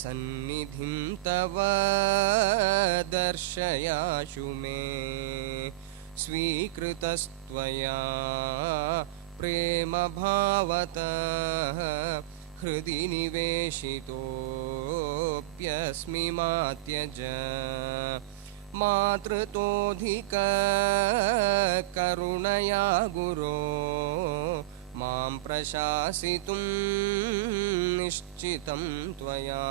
सन्निधिं तव दर्शयाशु मे स्वीकृतस्त्वया प्रेमभावतः हृदि निवेशितोऽप्यस्मि मा त्यज मातृतोऽधिककरुणया गुरो मां प्रशासितुं निश्चितं त्वया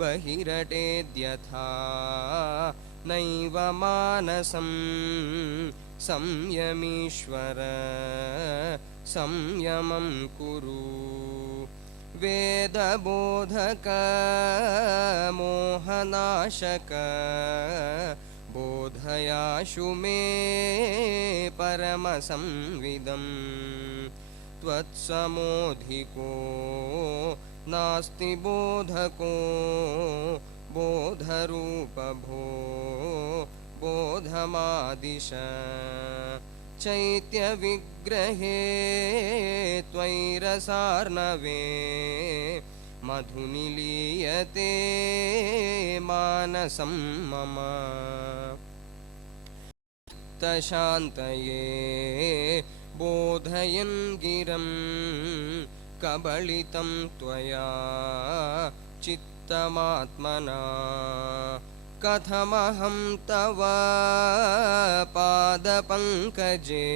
बहिरटेद्यथा नैव मानसं संयमीश्वर संयमं कुरु वेदबोधक मोहनाशक बोधयाशु मे परमसंविदं त्वत्समोऽधिको नास्ति बोधको बोधरूपभो बोधमादिश चैत्यविग्रहे त्वयिरसार्णवे मधुनिलीयते मानसं मम चित्तशान्तये बोधयन् गिरं कबलितं त्वया चित्तमात्मना कथमहं तव पादपङ्कजे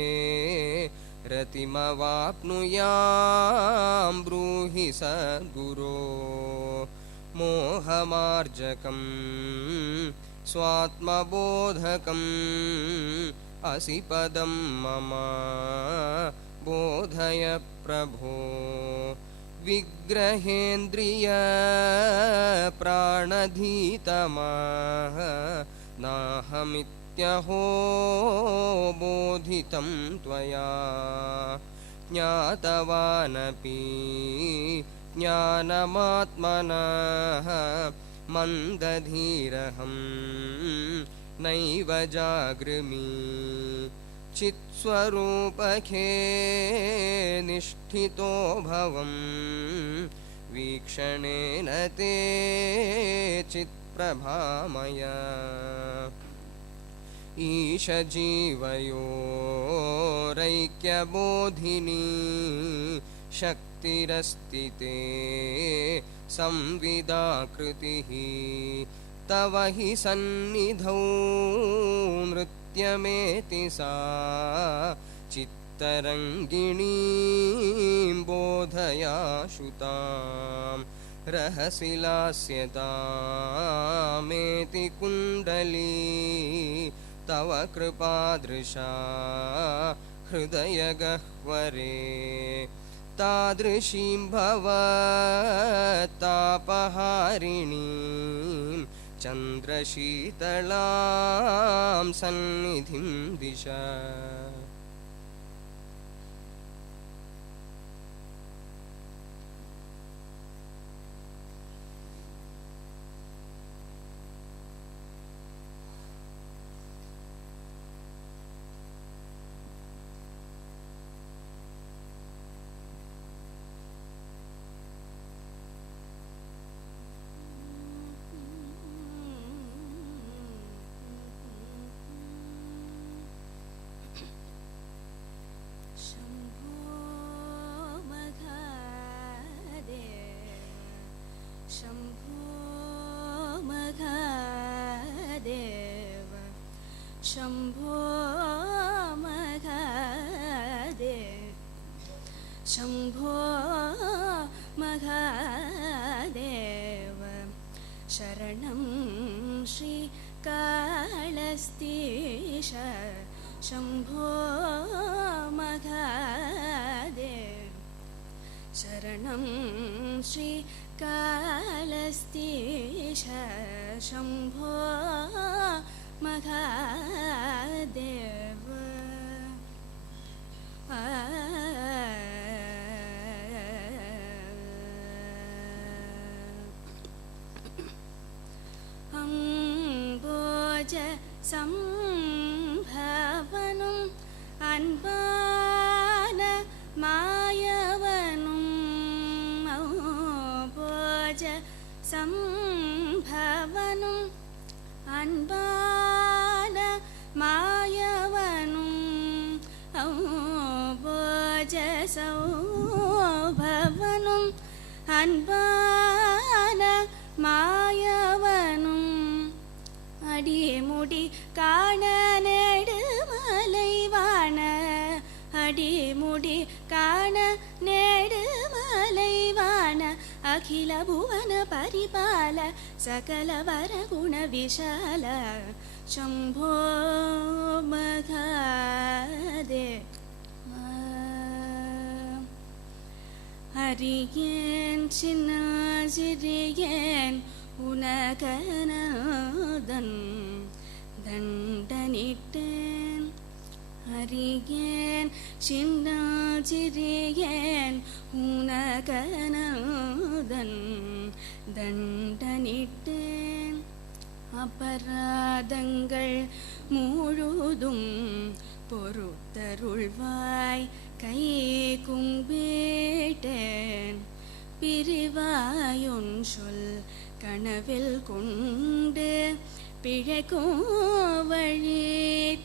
रतिमवाप्नुयां ब्रूहि सद्गुरो मोहमार्जकं स्वात्मबोधकम् असि पदं मम बोधय प्रभो विग्रहेन्द्रिय प्राणधीतमः नाहमित्यहो बोधितं त्वया ज्ञातवानपि ज्ञानमात्मनः मन्दधीरहं नैव जागृमि चित्स्वरूपखे निष्ठितो भवं वीक्षणेन ते चित्प्रभामय ईशजीवयोरैक्यबोधिनी शक्तिरस्ति ते संविदाकृतिः तव हि सन्निधौ नृत्यमेति सा चित्तरङ्गिणीं बोधयाशु तां रहसि लास्यतामेति कुण्डली तव कृपादृशा हृदयगह्वरे तादृशीं भवतापहारिणीं चन्द्रशीतलां सन्निधिं दिश शम्भो मघदेव शम्भो मघदेव शरणं श्रीकालस्तीश शम्भो मघदेव शरणं श्रीकालस्तीश शम्भो मघदेव अम्बोज सम्भवनुम् अन्बान मायवनुम् अम्बोज சம்பவனும் அன்பான மாயவனும் போஜ சௌபவனும் அன்பான மாயவனும் அடிமுடி காண நெடுமலைவான அடிமுடி காண நெடுமலைவான அகில புவன பரிபால சகல வரகுண விஷால சம்போ மகாதே அறியேன் சின்ன சிறியேன் உனகனதன் தண்டனிட்டேன் அறியேன் சின்ன சிறியேன் உனகனதன் தண்டனிட்டேன் அபராதங்கள் முழுதும் பொறுத்தருள்வாய் கை கும்பிட்டேன் பிரிவாயுன் சொல் கனவில் கொண்டு பிழைக்கும் வழி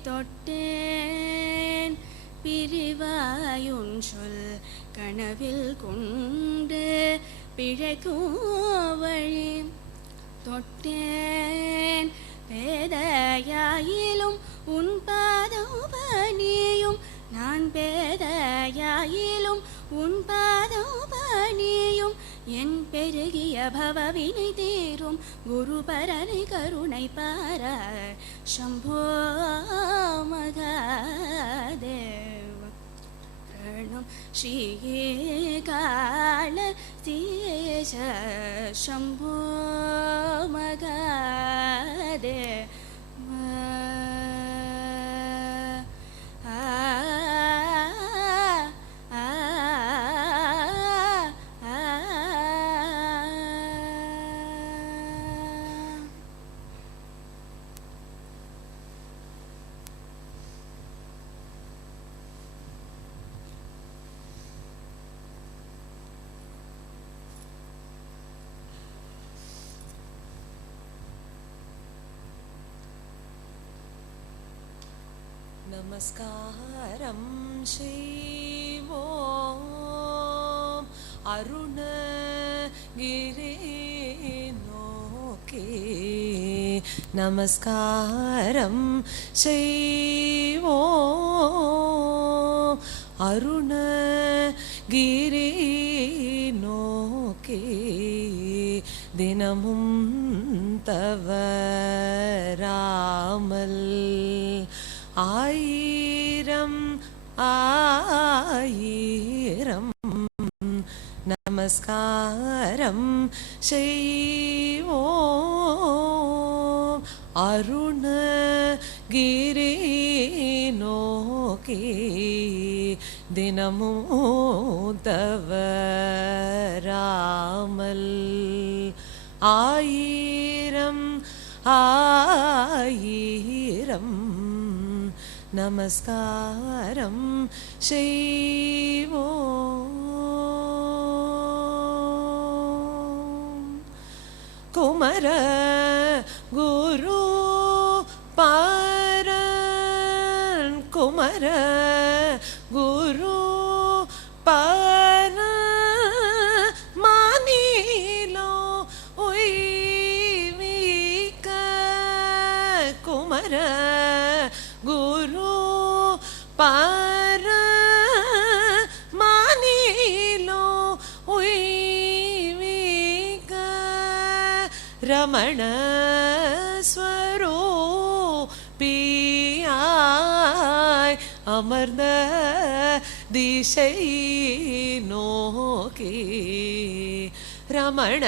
தொட்டேன் பிரிவாயுன் சொல் கனவில் கொண்டு பிழைக்கும் வழி தொட்டேன் பேதையாயிலும் உன் பாதோபணியும் நான் பேதையாயிலும் உன் பாதோபணியும் என் பெருகிய பவவினை தீரும் குருபரனை கருணை பார சம்போ மகாதேவ பிரணம் ஸ்ரீகால தேச சம்போ மகாதேவ நமஸ்காரம் செய்வோம் அருணகிரி நோக்கே நமஸ்காரம் செய்வோம் அருணகிரி நோக்கே தினமும் தவறாமல் ஆயிரம் ஆயிரம் நமஸ்காரம் செய்வோம் அருணகிரி நோக்கே தினமும் தவறாமல் ஆயிரம் ஆயிரம் நமஸ்காரம் செய்வோம் குமர குரு பாரன் குமர குரு பாரன் மானிலோ உய்விக்க குமர குரு பார மானிலோ உய்விக்க ரமண ஸ்வரூபியாய் அமர்ந்த திசை நோக்கி ரமண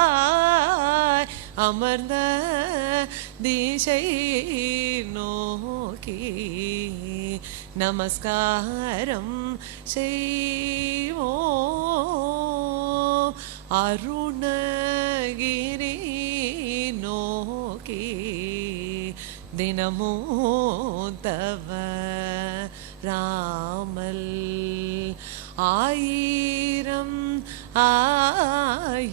ஸ்வரூபியாய் அமர்ந்த திசை நோக்கி நமஸ்காரம் செய்வோம் அருணகிரி நோக்கி தினமும் தவறாமல் ஆயிரம் ஆயிரம்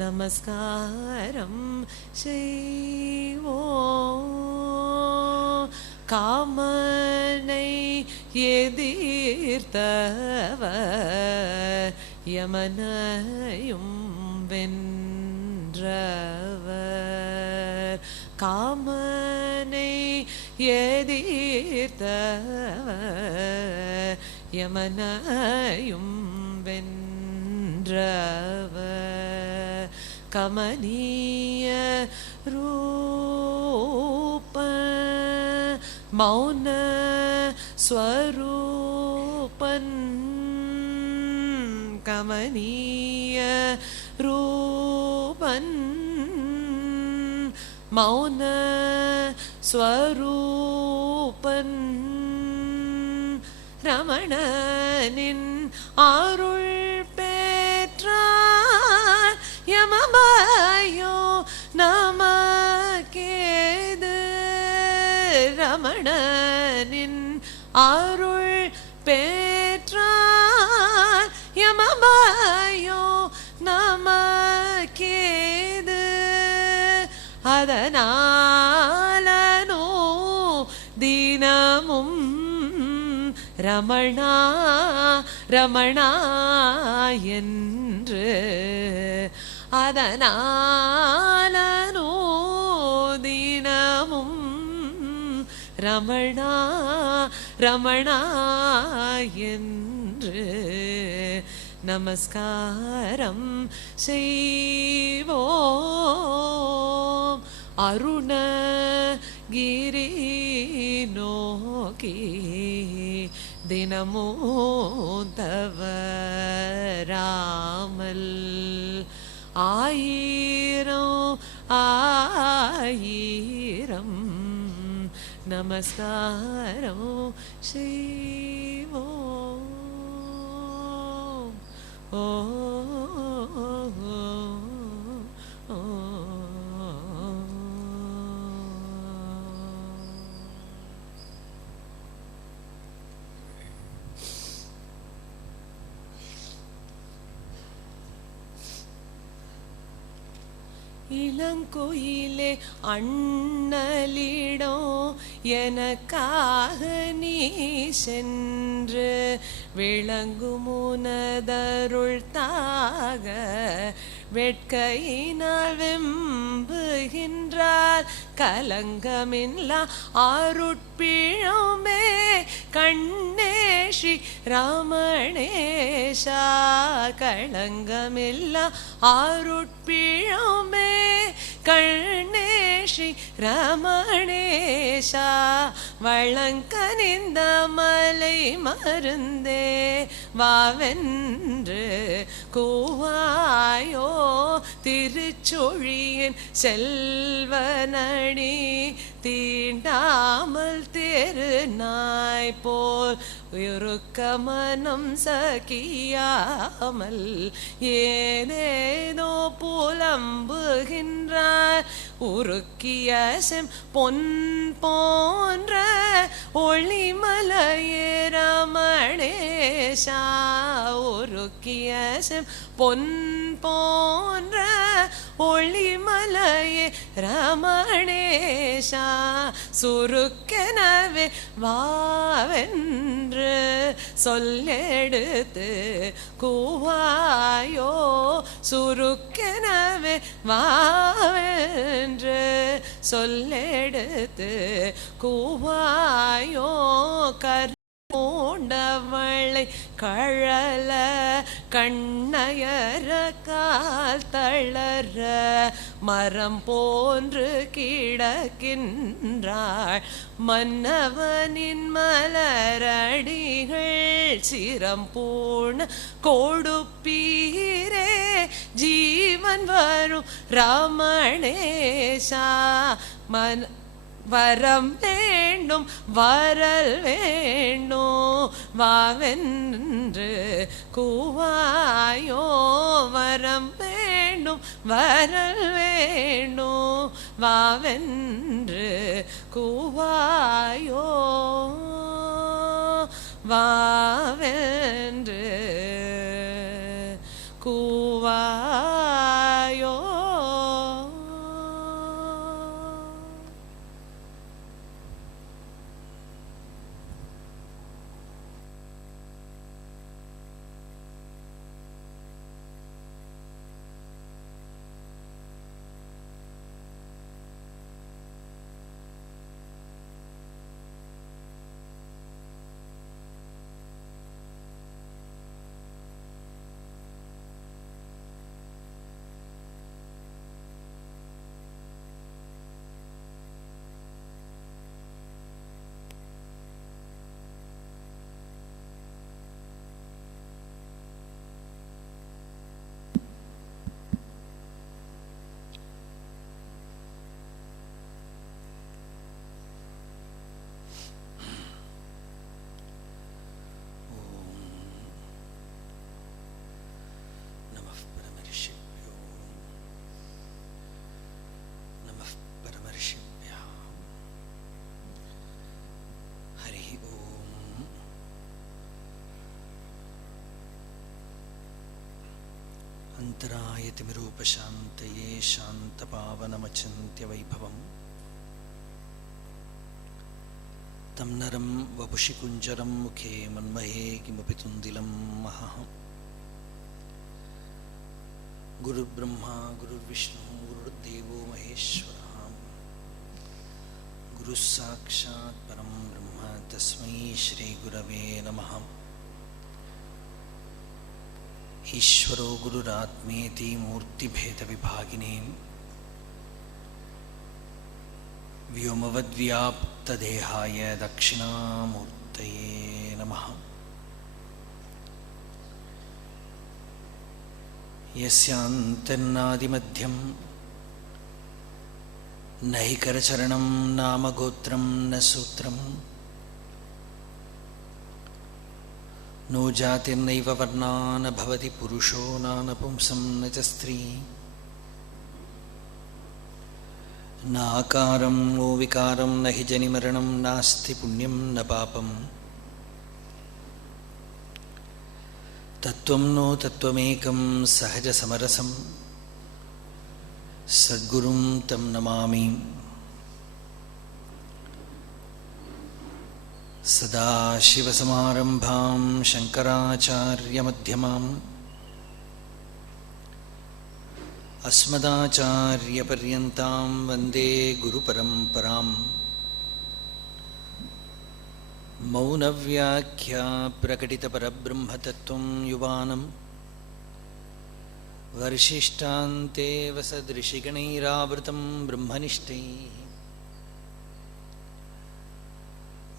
நமஸ்காரம் செய்வோம். காமனை எதிர்த்தவர் யமனையும் வென்றவர். காமனை எதிர்த்தவர் யமனையும் வென்றவர். கமனீய ரூப மௌன ஸ்வரூபன். கமனீய ரூபன் மௌன ஸ்வரூபன். ரமணனின் அருள் பெற்றார் யமபாயோ நமக்கேது. ரமணனின் அருள் பெற்றார் யமபாயோ நமக்கேது. அதனாலனோ தினமும் ரமணா ரமணா என்று. அதனாலனோ தினமும் ரமணா ரமணா என்று நமஸ்காரம் செய்வோம். அருணகிரி நோக்கி தினமும் தவறாமல் ஆயிரம் ஆயிரம் நமஸ்காரம் செய்வோம். ஓ இளங்குயிலே அண்ணலிடம் எனக்காக நீ சென்று விளங்குமுனதருள் தாக வெட்கையினால் வெம்புகின்றார். கலங்கமில்லா அருட்பிழமே கண்ணேஷி ராமணேஷா. களங்கமில்லா அருட்பிழமே கண்ணேஷி ரமணேஷா. வளங்கனிந்த மலை மருந்தே வாவென்று கூவாயோ. திருச்சொழியின் செல்வனடி தீண்டாமல் தெரு நாய் போல் உருக்க மனம் சகியாமல் ஏனேனோ புலம்புகின்றார். உருக்கிய செம் பொன் போன்ற ஒளிமலையே ரமணேஷா. உருக்கிய செம் பொன் போன்ற ஒளிமலையே ரமணேஷா. சுருக்கெனவே வாவென்று சொல்லெடுத்து கூவாயோ. சுருக்கெனவே வாவென்று சொல்லெடுத்து கூவாயோ. மூண்டவளை கழல கண்ணயர கால் தளர மரம் போன்று கிடக்கின்றாள். மன்னவனின் மலரடிகள் சிரம் பூண கொடுப்பீரே ஜீவன் வரும் ரமணேஷா. வரம் வேண்டும் வரல் வேண்டும் வாவென்று கூவாயோ. வரம் வேண்டும் வரல் வேண்டும் வாவென்று கூவாயோ. வாவென்று கூவாயோ. अंतरायतिमिरूपशान्तये शान्तपावनमचिन्त्यवैभवं तं नरं वपुषि कुञ्जरं मुखे मन्महे किमपि तुन्दिलं महः. गुरुर्ब्रह्मा गुरुर्विष्णुः गुरुर्देवो महेश्वरः गुरुः साक्षात् परं ब्रह्म तस्मै श्रीगुरवे नमः. ईश्वरो गुरुरात्मेति मूर्तिभेदविभागिने व्योमवद्व्याप्तदेहाय दक्षिणामूर्तये नमः. यस्यान्तन्नादिमध्यं न हि करचरणं नाम गोत्रं न सूत्रम् नो जातिर्नैव वर्णा न भवति पुरुषो नानपुंसं न च स्त्री नाकारं नो विकारं न हि जनिमरणं नास्ति पुण्यं न पापम् तत्त्वं नो तत्त्वमेकं सहजसमरसं सद्गुरुं तं नमामि. सदाशिवसमारम्भां शङ्कराचार्यमध्यमाम् अस्मदाचार्यपर्यन्तां वन्दे गुरुपरम्पराम्. मौनव्याख्या प्रकटितपरब्रह्मतत्त्वं युवानं वर्षिष्ठान्ते वसदृशिगणैरावृतं ब्रह्मनिष्ठैः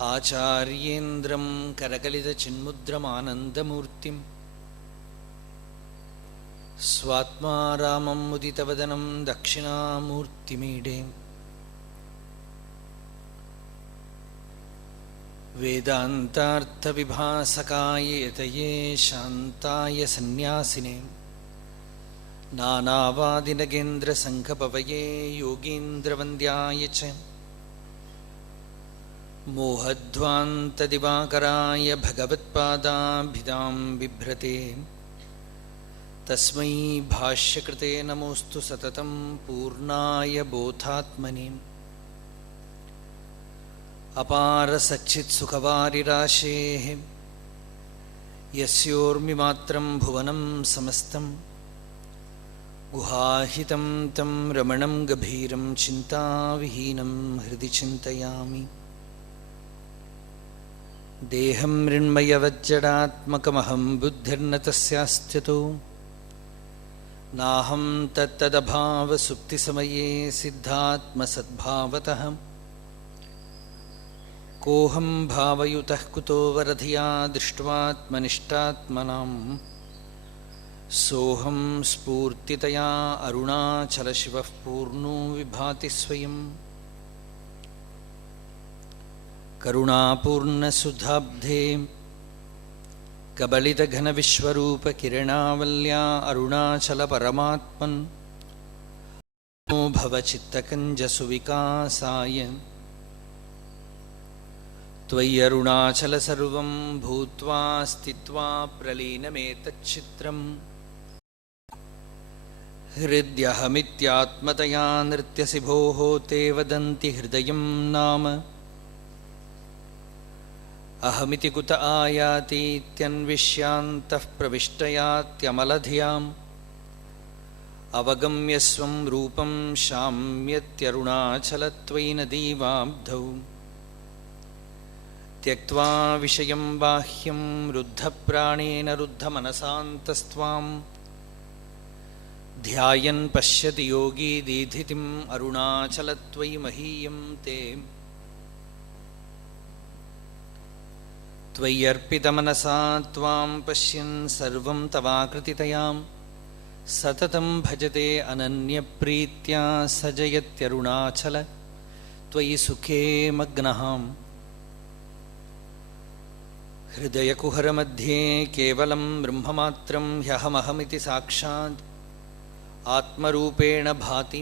आचार्येन्द्रं करकलितचिन्मुद्रमानन्दमूर्तिं स्वात्मा रामं मुदितवदनं दक्षिणामूर्तिमीडे. वेदान्तार्थविभासकाय यतये शान्ताय सन्न्यासिने नानावादिनगेन्द्रसङ्घपवये योगीन्द्रवन्द्याय च मोहध्वान्तदिवाकराय भगवत्पादाभिधां बिभ्रते तस्मै भाष्यकृते नमोऽस्तु सततं पूर्णाय बोधात्मने. अपारसच्चित्सुखवारिराशेः यस्योर्मिमात्रं भुवनं समस्तं गुहाहितं तं रमणं गभीरं चिन्ताविहीनं हृदि चिन्तयामि. देहं मृण्मयवज्जडात्मकमहं बुद्धिर्न तस्यास्त्यतो नाहं तत्तदभावसुप्तिसमये सिद्धात्मसद्भावतः कोऽहं भावयुतः कुतो वरधिया दृष्ट्वात्मनिष्टात्मनां सोऽहं स्फूर्तितया अरुणाचलशिवः पूर्णो विभाति स्वयं. करुणापूर्णसुधाब्धे कबलितघनविश्वरूपकिरणावल्या अरुणाचलपरमात्मन् भवचित्तकञ्जसुविकासाय त्वय्यरुणाचल सर्वं भूत्वा स्थित्वा प्रलीनमेतच्चित्रम् हृद्यहमित्यात्मतया नृत्यसि भोः ते वदन्ति हृदयं नाम अहमिति कुत आयातीत्यन्विष्यान्तः प्रविष्टयात्यमलधियाम् अवगम्य स्वं रूपं शाम्यत्यरुणाचलत्वयि नदीवाब्धौ त्यक्त्वा विषयं बाह्यं रुद्धप्राणेन रुद्धमनसान्तस्त्वाम् ध्यायन् पश्यति योगी दीधितिम् अरुणाचलत्वयि महीयं ते त्वय्यर्पितमनसा त्वां पश्यन् सर्वं तवाकृतितयां सततं भजते अनन्यप्रीत्या स जयत्यरुणाचल त्वयि सुखे मग्नः हृदयकुहरमध्ये केवलं ब्रह्ममात्रं ह्यहमहमिति साक्षात् आत्मरूपेण भाति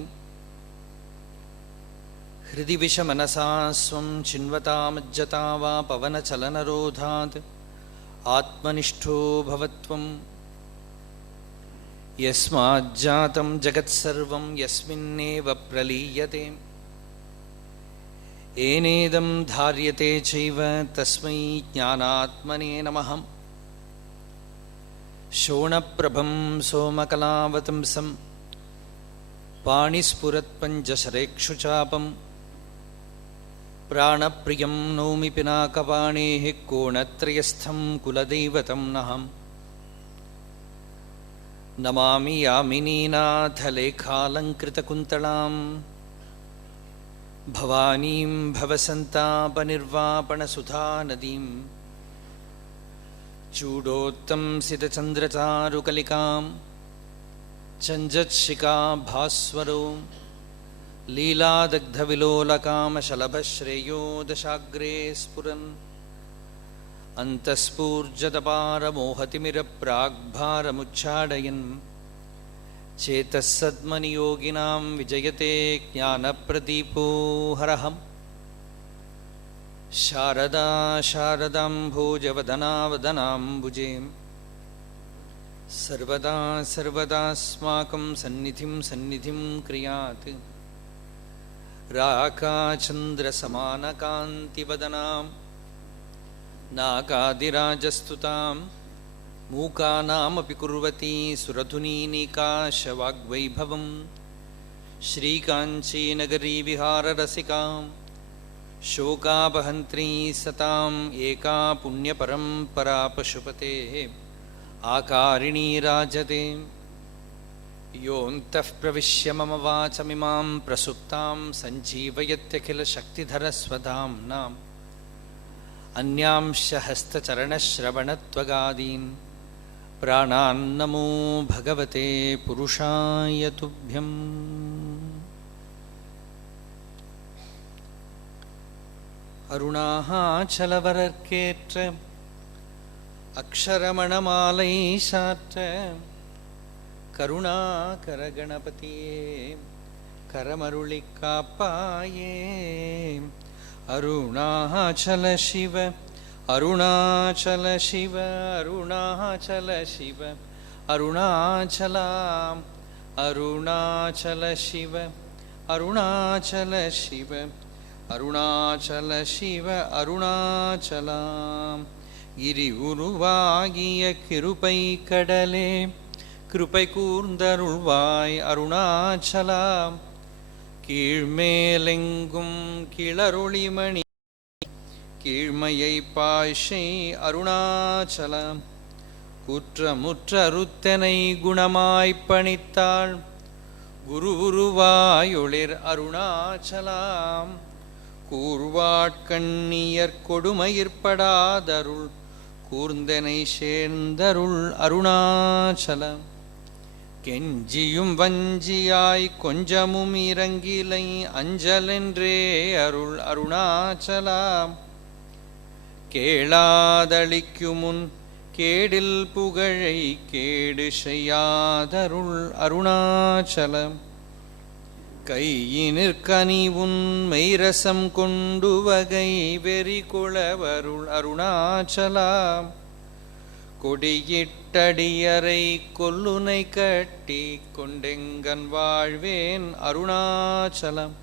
हृदि विषमनसा स्वं चिन्वतामज्जता वा पवनचलनरोधात् आत्मनिष्ठो भवत्वम् यस्माज्जातं जगत्सर्वं यस्मिन्नेव प्रलीयते येनेदं धार्यते चैव तस्मै ज्ञानात्मने नमः शोणप्रभं सोमकलावतंसं पाणिस्फुरत्पञ्चशरेक्षुचापं प्राणप्रियं नौमि पिनाकपाणेः कोणत्रयस्थं कुलदैवतं नहं नमामि यामिनीनाथलेखालङ्कृतकुन्तलां भवानीं भवसन्तापनिर्वापणसुधानदीं चूडोत्तंसितचन्द्रचारुकलिकां चञ्जत्शिखाभास्वरो लीलादग्धविलोलकामशलभश्रेयो दशाग्रे स्फुरन् अन्तःस्फूर्जतपारमोहतिमिरप्राग्भारमुच्चाडयन् चेतः सद्मनियोगिनां विजयते ज्ञानप्रदीपो हरहम् शारदा शारदाम्भोजवदनावदनाम्बुजे सर्वदा सर्वदास्माकं सन्निधिं क्रियात् राकाचन्द्रसमानकान्तिवदनां नागादिराजस्तुतां मूकानामपि कुर्वती सुरधुनीनिकाशवाग्वैभवं श्रीकाञ्चीनगरी विहाररसिकां शोकापहन्त्री सताम् एका पुण्यपरम्परा पशुपतेः आकारिणी राजते योऽन्तः प्रविश्य मम वाचमिमां प्रसुप्तां सञ्जीवयत्यखिलशक्तिधरस्वधाम्नाम् अन्यांश हस्तचरणश्रवणत्वगादीन् प्राणान्नमो भगवते पुरुषाय तुभ्यम् अरुणाचलवरर्केற்ற अक्षरमणमालै சாற்ற கருணாகரகணபதியே கரமருளிக் காப்பாயே அருணாச்சல சிவ அருணாச்சல சிவ அருணாச்சல சிவ அருணாச்சலாம் அருணாச்சல சிவ அருணாச்சல சிவ அருணாச்சல சிவ அருணாச்சலாம் கிரி உருவாகிய கிருபை கடலே கிருபை கூர்ந்தருள்வாய் அருணாச்சலாம் கீழ்மேலெங்கும் கிளருளிமணி கீழ்மையை பாய்ஷை அருணாச்சலம் குற்றமுற்றருத்தனை குணமாய்ப் பணித்தாள் குரு உருவாயொளிர் அருணாச்சலாம் கூர்வாட்கண்ணியர் கொடுமயிற்படாதருள் கூர்ந்தனை சேர்ந்தருள் அருணாச்சலம் கெஞ்சியும் வஞ்சியாய் கொஞ்சமும் இறங்கிலை அஞ்சலென்றே அருள் அருணாச்சலாம் கேளாதளிக்குமுன் கேடில் புகழை கேடு செய்யாதருள் அருணாச்சலம் கையினிற்கனி உன் மெய்ரசம் கொண்டு வகை வெறி குளவருள் அருணாச்சலா கொடியிட்டடியரை கொல்லுனை கட்டி கொண்டெங்கன் வாழ்வேன் அருணாச்சலம்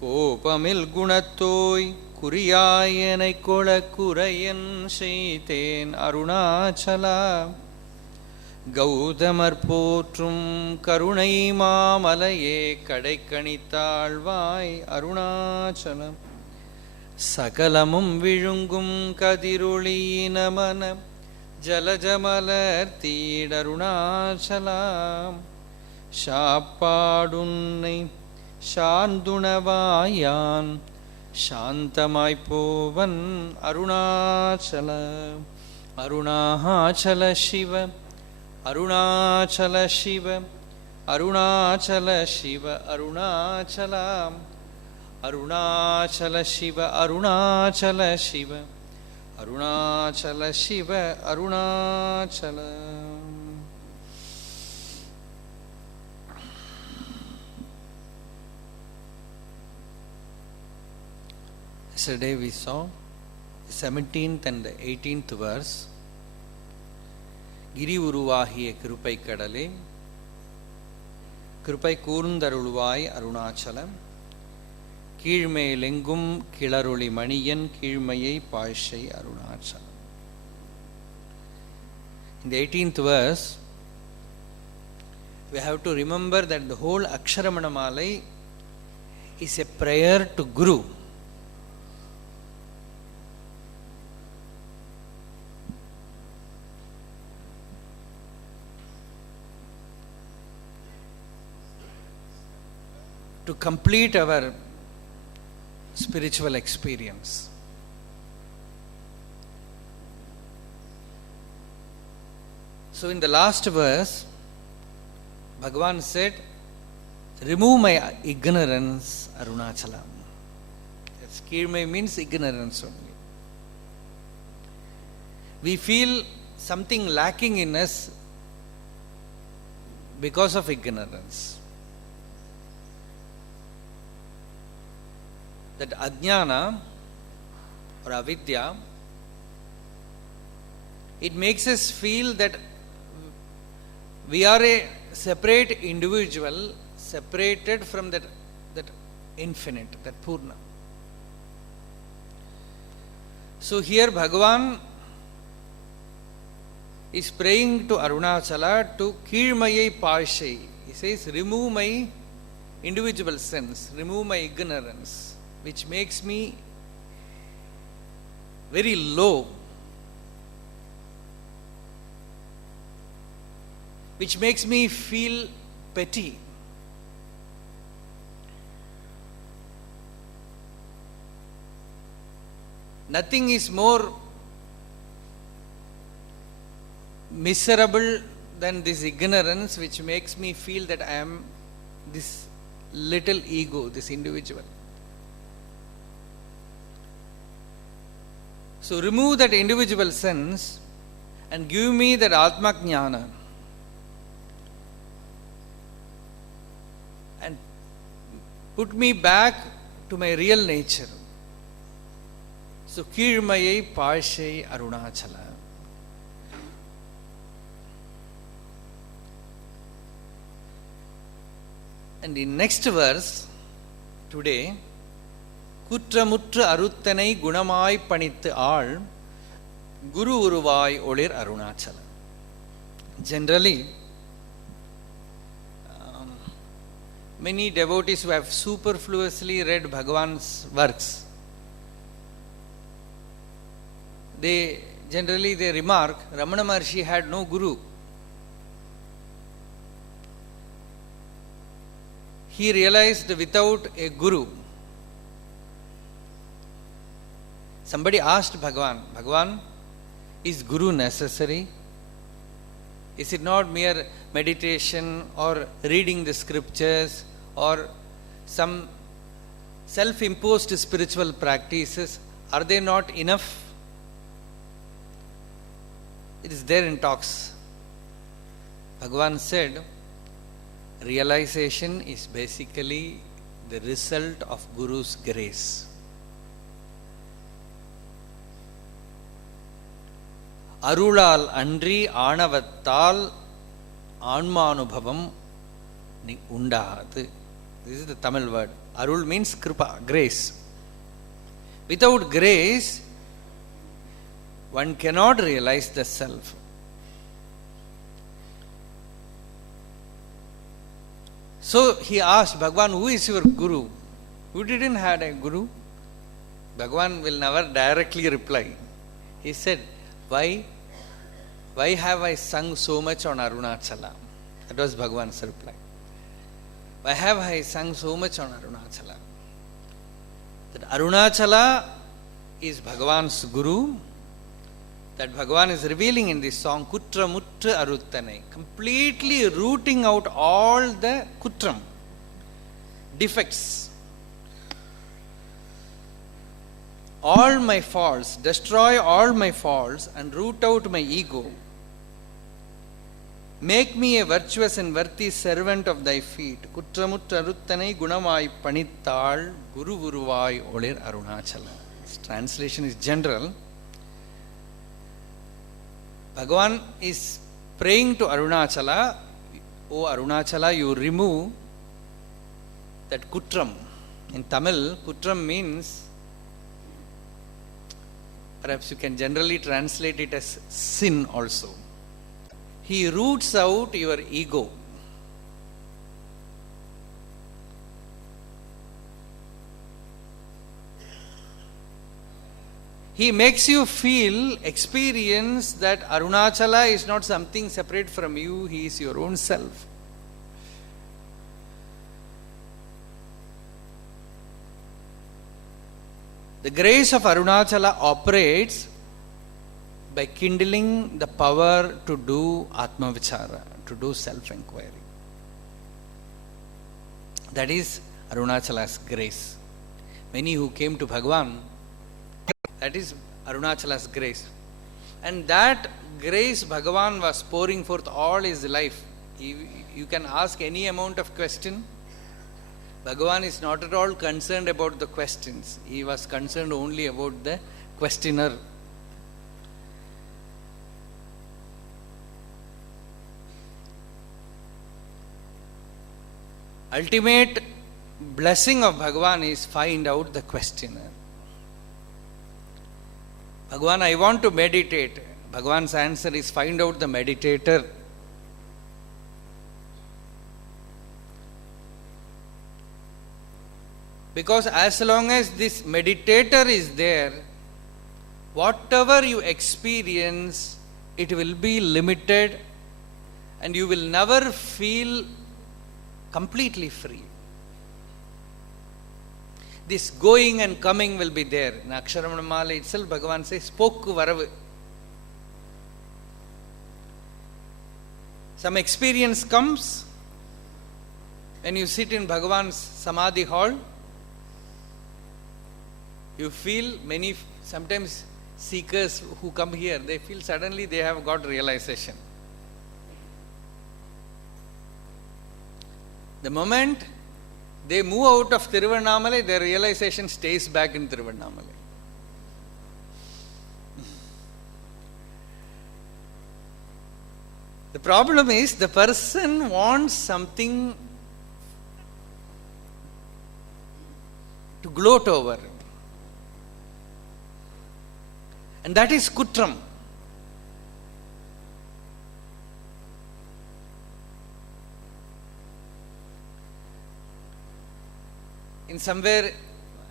கோபமில் குணத்தோய் குறியாயனை கொள குறையன் செய்தேன் அருணாச்சலா கௌதமர் போற்றும் கருணை மாமலையே கடைக்கணித்தாழ்வாய் அருணாச்சலம் சகலமும் விழுங்கும் கதிரொளியினமன ஜலஜமலர் தீடருணாச்சலாம் ஷாப்பாடுன்னை சாந்துணவாயான் சாந்தமாய்ப்போவன் அருணாச்சல அருணாச்சல சிவ அருணாச்சல சிவ அருணாச்சல சிவ அருணாச்சலாம் அருணாச்சல சிவ அருணாச்சல சிவ அருணாச்சல சிவ Arunachal. Yesterday we saw 17th and 18th verse. கிரி உருவாகிய கிருப்பை கடலே கிருப்பை கூர்ந்தருள்வாய் Arunachalam கீழ்மேலெங்கும் கிளரொளி Maniyan கீழ்மையை பாய்ச்சை Arunachalam. In the 18th verse, we have to remember that the whole Aksharamanamalai is a prayer to Guru. To complete our spiritual experience. So in the last verse, Bhagavan said, remove my ignorance, Arunachalam. Yes, Kirmai means ignorance only. We feel something lacking in us because of ignorance. That ajnana or avidya, it makes us feel that we are a separate individual, separated from that infinite, that Purna. So here Bhagavan is praying to Arunachala to Kirmayai Parshai. He says, remove my individual sense, remove my ignorance, which makes me very low, which makes me feel petty. Nothing is more miserable than this ignorance, which makes me feel that I am this little ego, this individual. So remove that individual sense and give me that Atma Jnana and put me back to my real nature. So Kirmayai Parshai Arunachala. And in next verse today, குற்றமுற்று அருத்தனை குணமாய் பணித்து ஆள் குரு உருவாய் ஒளிர் Arunachal. Generally, many devotees who have superfluously read Bhagavan's works, they remark, Ramana Maharshi had no guru. He realized without a guru. Somebody asked Bhagavan, Bhagavan, is guru necessary? Is it not mere meditation or reading the scriptures or some self-imposed spiritual practices? Are they not enough? It is there in talks. Bhagavan said, realization is basically the result of Guru's grace. Arulal andri aanavathal aanmanubhavam undahadu. This is the Tamil word. Arul means kripa, grace. Without grace, one cannot realize the self. So he asked Bhagavan, who is your guru? Who didn't have a guru? Bhagavan will never directly reply. He said, why have I sung so much on Arunachala? That was Bhagavan's reply. Why have I sung so much on Arunachala? That Arunachala is Bhagavan's guru. That Bhagavan is revealing in this song, Kutra Mutta Aruttanai, completely rooting out all the Kutram, defects, all my faults, destroy all my faults and root out my ego. Make me a virtuous and worthy servant of thy feet. Kutra Mutta Aruttanai Gunamai Panittal Guru Guruvai Olir Arunachala. This translation is general. Bhagavan is praying to Arunachala, O Arunachala, you remove that Kutram. In Tamil, Kutram means, perhaps you can generally translate it as sin also. He roots out your ego. He makes you feel, experience that Arunachala is not something separate from you, he is your own self. The grace of Arunachala operates by kindling the power to do Atma Vichara, to do self-inquiry. That is Arunachala's grace. Many who came to Bhagavan, that is Arunachala's grace. And that grace Bhagavan was pouring forth all his life. You can ask any amount of question. Bhagavan is not at all concerned about the questions. He was concerned only about the questioner. Ultimate blessing of Bhagavan is find out the questioner. Bhagavan, I want to meditate. Bhagavan's answer is find out the meditator. Because as long as this meditator is there, whatever you experience, it will be limited and you will never feel completely free. This going and coming will be there. In Aksharamanamalai itself, Bhagavan says, Pokku varavu. Some experience comes when you sit in Bhagavan's Samadhi hall. You feel sometimes seekers who come here, they feel suddenly they have got realization. The moment they move out of Tiruvannamalai, their realization stays back in Tiruvannamalai. The problem is the person wants something to gloat over. And that is Kutram. In somewhere,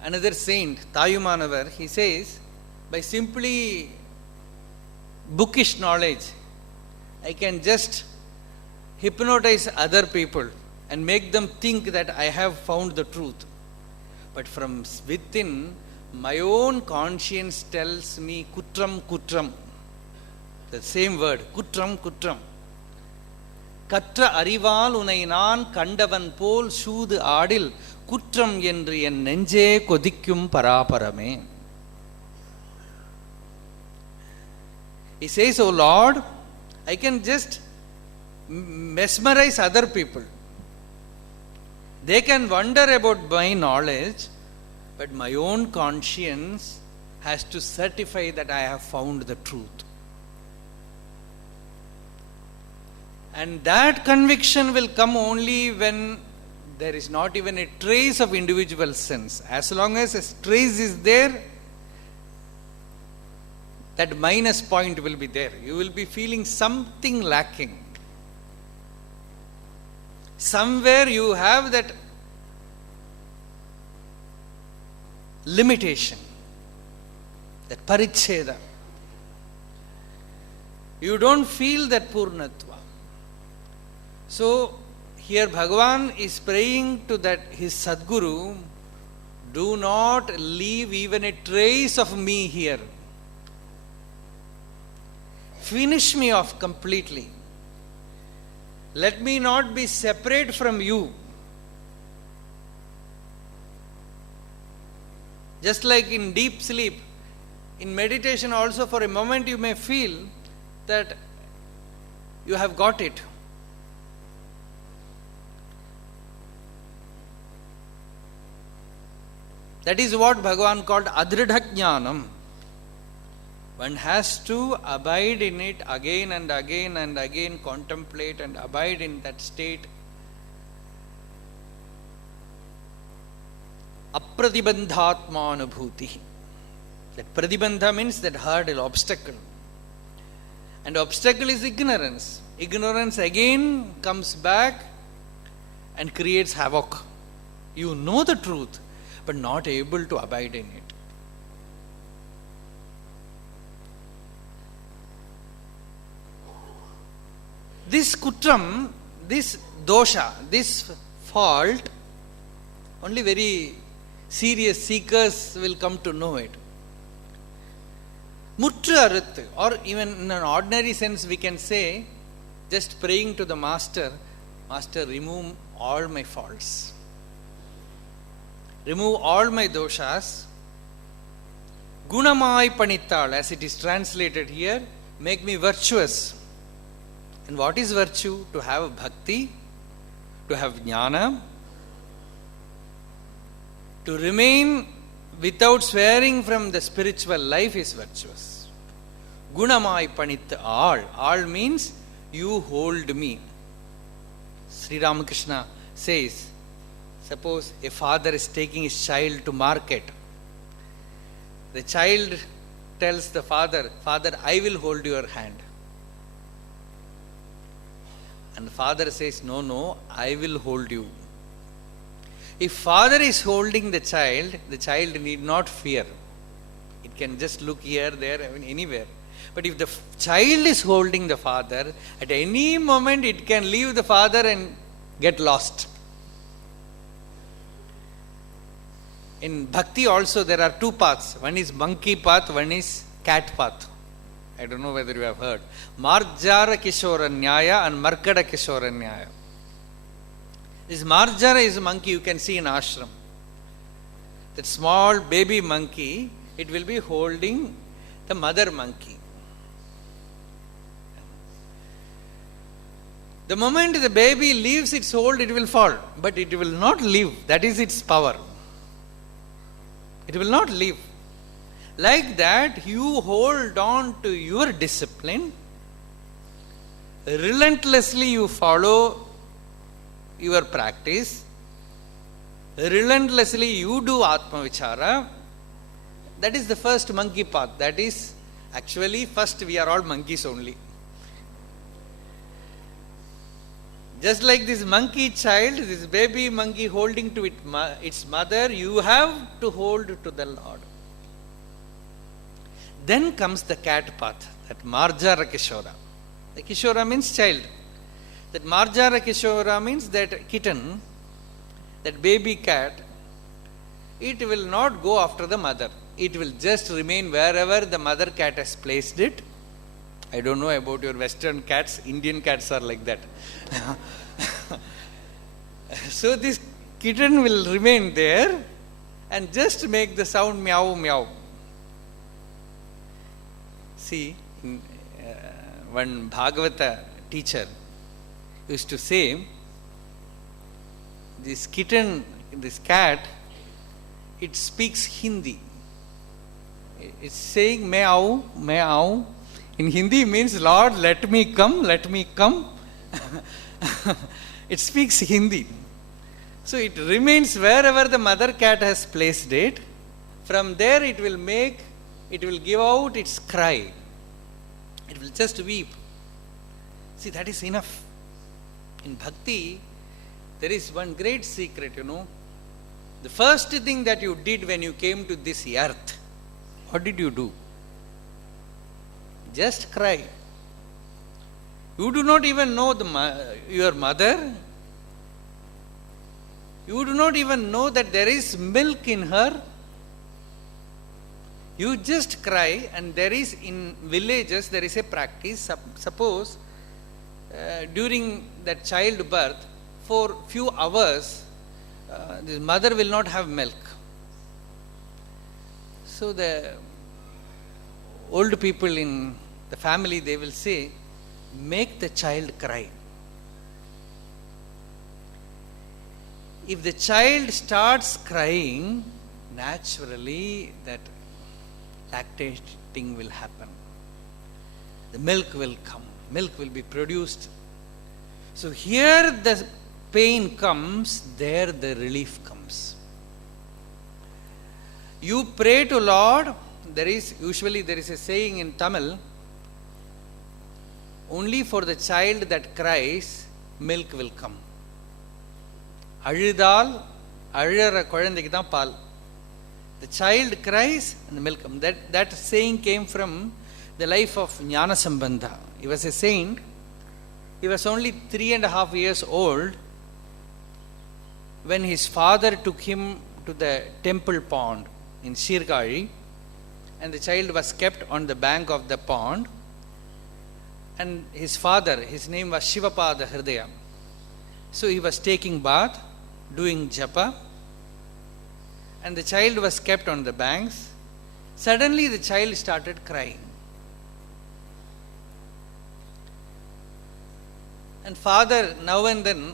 another saint, Tayumanavar, he says, by simply bookish knowledge, I can just hypnotize other people and make them think that I have found the truth. But from within, my own conscience tells me Kutram, Kutram. The same word, Kutram, Kutram. Katra arival unai naan kandavan pol soodhu aadil Kutram என்று என் நெஞ்சே கொதிக்கும் பராபரமே. He says, oh Lord, I can just mesmerize other people. They can wonder about my knowledge, but my own conscience has to certify that I have found the truth. And that conviction will come only when there is not even a trace of individual sense. As long as a trace is there, that minus point will be there. You will be feeling something lacking. Somewhere you have that limitation, that paricheda. You don't feel that purnatva. So here Bhagavan is praying to that his Sadguru, do not leave even a trace of me here. Finish me off completely. Let me not be separate from you. Just like in deep sleep, in meditation also for a moment you may feel that you have got it. That is what Bhagavan called adridha jnanam. One has to abide in it again and again and again, contemplate and abide in that state. Apratibandhatmanubhuti. That pratibandha means that hurdle, obstacle. And obstacle is ignorance. Ignorance again comes back and creates havoc. You know the truth, but not able to abide in it. This kutram, this dosha, this fault, only very serious seekers will come to know it. Muttru aruthu, or even in an ordinary sense we can say, just praying to the Master, Master, remove all my faults. Remove all my doshas. Gunamai panittal, as it is translated here, make me virtuous. And what is virtue? To have bhakti, to have jnana, to remain without swearing from the spiritual life is virtuous. Gunamai panit all. All means you hold me. Sri Ramakrishna says, suppose a father is taking his child to market. The child tells the father, Father, I will hold your hand. And the father says, no, I will hold you. If father is holding the child need not fear. It can just look here, there, anywhere. But if the child is holding the father, at any moment it can leave the father and get lost. In bhakti also there are two paths. One is monkey path, one is cat path. I don't know whether you have heard. Marjara Kishora Nyaya and Markada Kishora Nyaya. This Marjara is a monkey you can see in ashram. That small baby monkey, it will be holding the mother monkey. The moment the baby leaves its hold, it will fall. But it will not leave. That is its power. It will not leave. Like that, you hold on to your discipline. Relentlessly you follow your practice. Relentlessly you do Atma Vichara. That is the first monkey path. That is, actually, first we are all monkeys only. Just like this monkey child, this baby monkey holding to its mother, you have to hold to the Lord. Then comes the cat path, that Marjara Kishora. The Kishora means child. That Marjara Kishora means that kitten, that baby cat, it will not go after the mother. It will just remain wherever the mother cat has placed it. I don't know about your Western cats, Indian cats are like that. So this kitten will remain there and just make the sound meow meow. See, one Bhagavata teacher used to say, this kitten, this cat, it speaks Hindi. It's saying meow, meow. In Hindi means, Lord, let me come, let me come. It speaks Hindi. So it remains wherever the mother cat has placed it. From there it will give out its cry. It will just weep. See, that is enough. In bhakti, there is one great secret, The first thing that you did when you came to this earth, what did you do? Just cry. You do not even know your mother. You do not even know that there is milk in her. You just cry, and there is, in villages, there is a practice. Suppose during that childbirth, for few hours, the mother will not have milk. So the old people in the family, they will say, make the child cry. If the child starts crying, naturally that lactating will happen. The milk will come. Milk will be produced. So here the pain comes, there the relief comes. You pray to Lord. Usually there is a saying in Tamil, only for the child that cries, milk will come. Azhudal, azhara kulandhukku dhaan paal. The child cries and the milk comes. That saying came from the life of Jnana Sambandha. He was a saint. He was only 3.5 years old when his father took him to the temple pond in Sirgari, and the child was kept on the bank of the pond. And his father, his name was Shivapada Hridaya. So he was taking bath, doing japa, and the child was kept on the banks. Suddenly the child started crying. And father, now and then,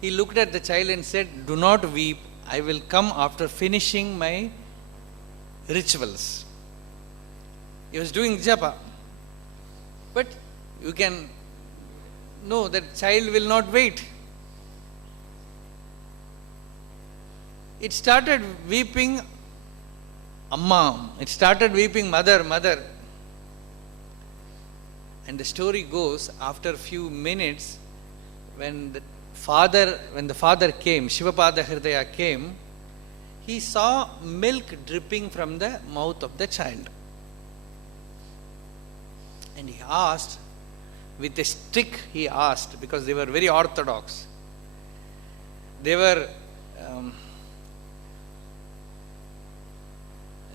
he looked at the child and said, do not weep, I will come after finishing my rituals. He was doing japa. But you can know that child will not wait. It started weeping, Amma. It started weeping, mother, mother. And the story goes, after a few minutes, when the father came, Shivapada Hridaya came, he saw milk dripping from the mouth of the child. And he asked, with a stick he asked, because they were very orthodox. They were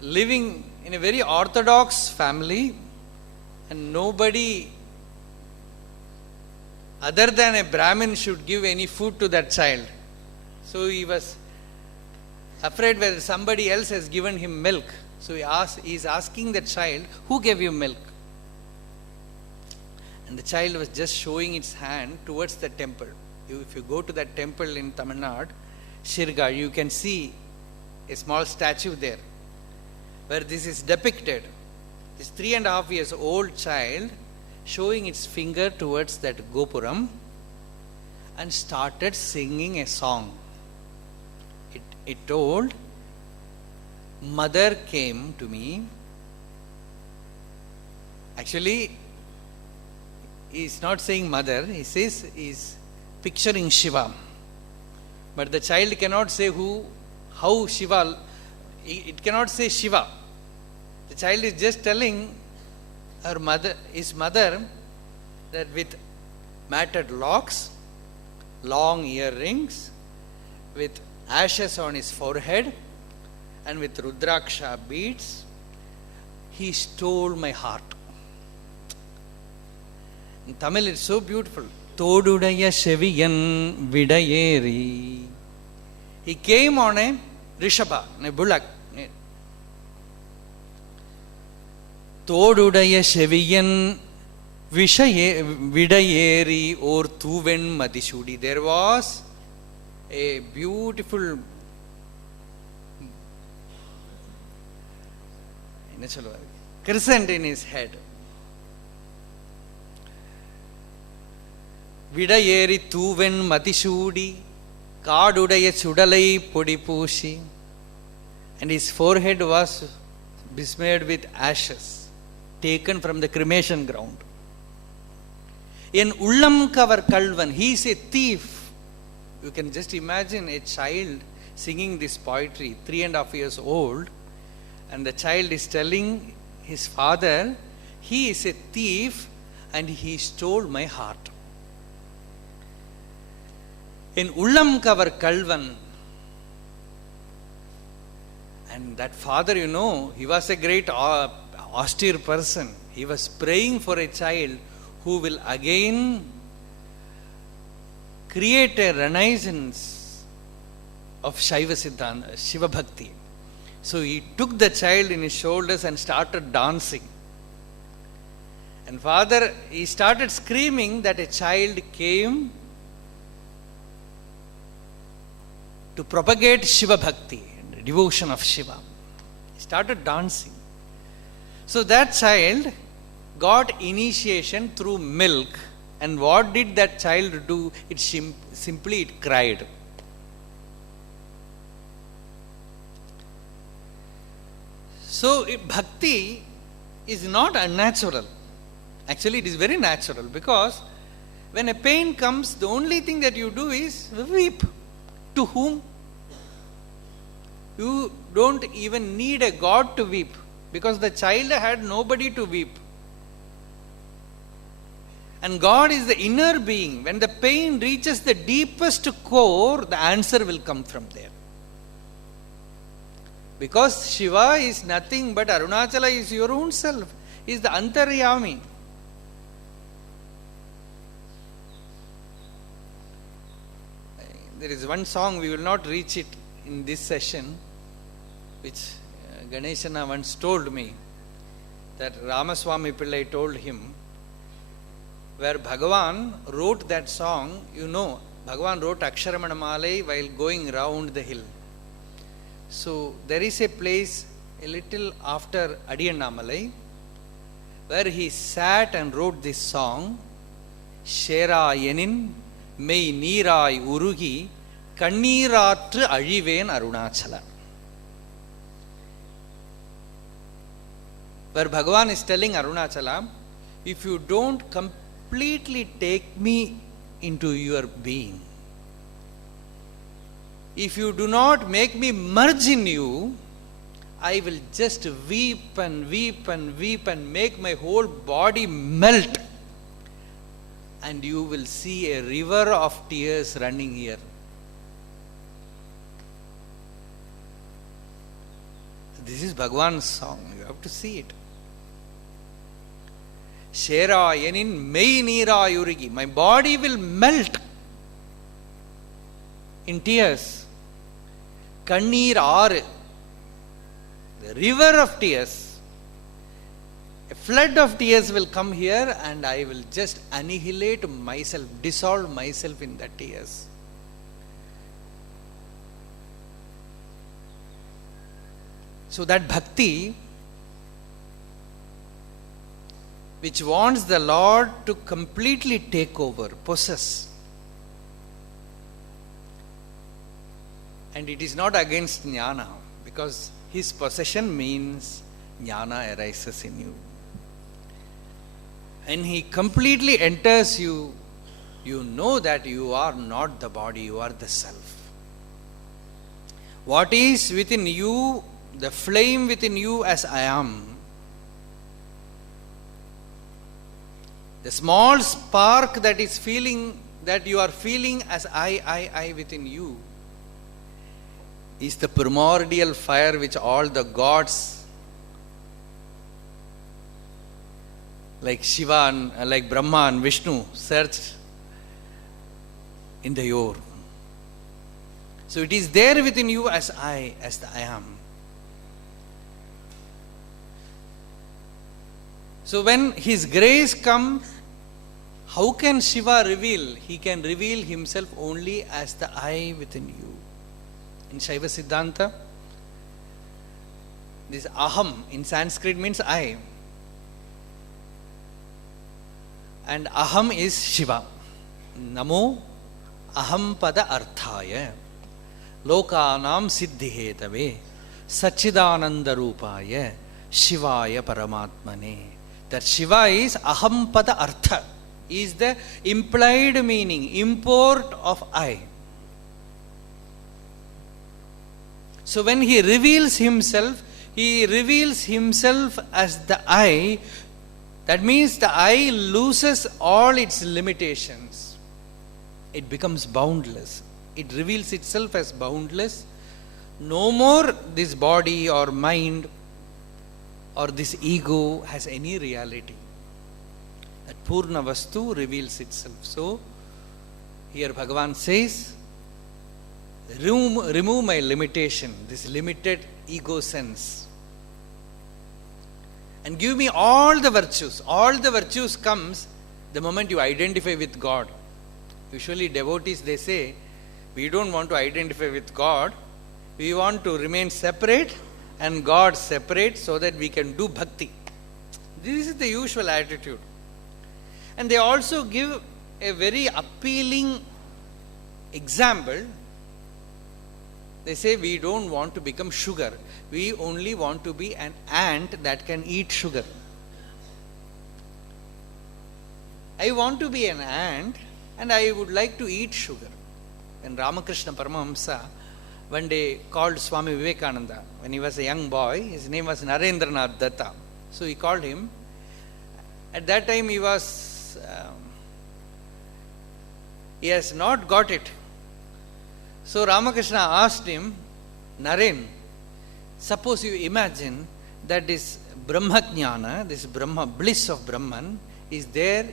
living in a very orthodox family, and nobody other than a Brahmin should give any food to that child. So he was afraid whether somebody else has given him milk. So he is asking the child, who gave you milk? And the child was just showing its hand towards the temple. If you go to that temple in Tamil Nadu, Shirgar, you can see a small statue there where this is depicted. This 3.5 years old child showing its finger towards that Gopuram and started singing a song. It told, mother came to me. Actually, he is not saying mother, he says he is picturing Shiva. But the child cannot say how Shiva, it cannot say Shiva. The child is just telling his mother, that with matted locks, long earrings, with ashes on his forehead, and with Rudraksha beads, he stole my heart. In Tamil it's so beautiful. Todudaya Sheviyan Vidayeri. He came on a Rishabha, a bullock. Todudaya Sheviyan Vidayeri or Tuven Madishudi. There was a beautiful crescent in his head. Vidayeri Tuven Matishudi Kadudaya Chudalai Podipushi, and his forehead was besmeared with ashes taken from the cremation ground. In Ullam Kavar Kalvan, he is a thief. You can just imagine a child singing this poetry, 3.5 years old, and the child is telling his father, he is a thief and he stole my heart. In Ullam Kavar Kalvan, and that father, he was a great austere person. He was praying for a child who will again create a renaissance of Shaiva Siddhanta, Shiva Bhakti. So he took the child in his shoulders and started dancing. And father, he started screaming that a child came to propagate Shiva Bhakti, and devotion of Shiva. He started dancing. So that child got initiation through milk. And what did that child do? It simply cried. So bhakti is not unnatural. Actually, it is very natural, because when a pain comes, the only thing that you do is weep. To whom? You don't even need a God to weep, because the child had nobody to weep. And God is the inner being. When the pain reaches the deepest core, the answer will come from there. Because Shiva is nothing but Arunachala is your own self. He is the Antaryami. There is one song, we will not reach it in this session, which Ganeshana once told me, that Ramaswamy Pillai told him, where Bhagavan wrote that song, Bhagavan wrote Aksharamanamalai while going round the hill. So there is a place a little after Adiyannamalai where he sat and wrote this song, Shera Yenin Mei Neerai Urugi Kanneeratru Azhiven Arunachala. Where Bhagavan is telling Arunachala, if you don't completely take me into your being, if you do not make me merge in you, I will just weep and weep and weep and make my whole body melt, and you will see a river of tears running here. This is Bhagavan's song. You have to see it. Shera Yenin Mei Neera Yurigi. My body will melt in tears. Kanneer Aar, the river of tears. A flood of tears will come here, and I will just annihilate myself, dissolve myself in the tears. So that bhakti, which wants the Lord to completely take over, possess. And it is not against jnana, because his possession means jnana arises in you. And he completely enters you, you know that you are not the body, you are the self. What is within you, the flame within you as I am, the small spark that is feeling, that you are feeling as I within you, is the primordial fire which all the gods like Shiva and like Brahma and Vishnu searched in the yore. So it is there within you as I am. So when His grace comes, How can Shiva reveal? He can reveal himself only as the I within you. In Shaiva Siddhanta, this aham in Sanskrit means I. And aham is Shiva. Namo aham pada arthaya lokanam siddhihetave sachidananda rupaya Shivaya Paramatmane. That Shiva is aham pada artha, is the implied meaning, import of I. So when he reveals himself as the I. That means the I loses all its limitations. It becomes boundless. It reveals itself as boundless. No more this body or mind or this ego has any reality. That Purna Vastu reveals itself. So, here Bhagavan says, remove my limitation, this limited ego sense, and give me all the virtues. All the virtues comes the moment you identify with God. Usually devotees, they say, we don't want to identify with God, we want to remain separate and God separate so that we can do bhakti. This is the usual attitude. And they also give a very appealing example. They say we don't want to become sugar. We only want to be an ant that can eat sugar. I want to be an ant and I would like to eat sugar. When Ramakrishna Paramahamsa one day called Swami Vivekananda, when he was a young boy, his name was Narendranath Datta. So he called him. At that time he has not got it. So Ramakrishna asked him, Naren, suppose you imagine that this Brahmajnana, this Brahma, bliss of Brahman, is there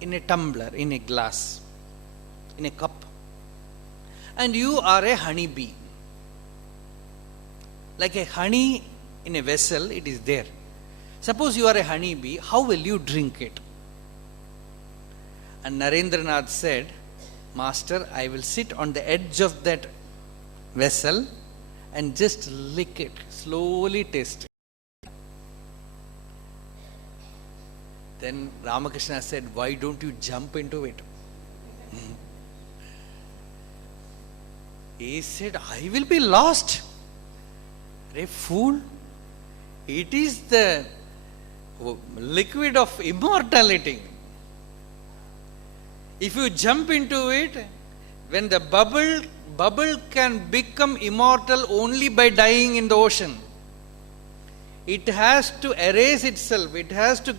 in a tumbler, in a glass, in a cup. And you are a honey bee. Like a honey in a vessel, it is there. Suppose you are a honey bee, how will you drink it? And Narendranath said, Master, I will sit on the edge of that vessel and just lick it, slowly taste it. Then Ramakrishna said, why don't you jump into it? He said, I will be lost. A fool. It is the liquid of immortality. If you jump into it, when the bubble can become immortal only by dying in the ocean. It has to erase itself. It has to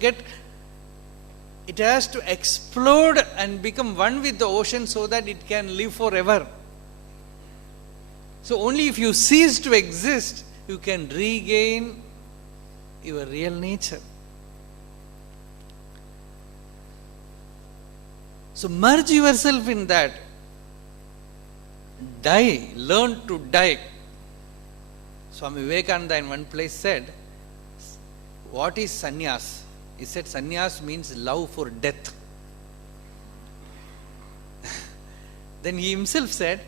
explode and become one with the ocean so that it can live forever. So only if you cease to exist, you can regain your real nature. So merge yourself in that. Die, learn to die. Swami Vivekananda in one place said, what is sannyas? He said sannyas means love for death. Then he himself said,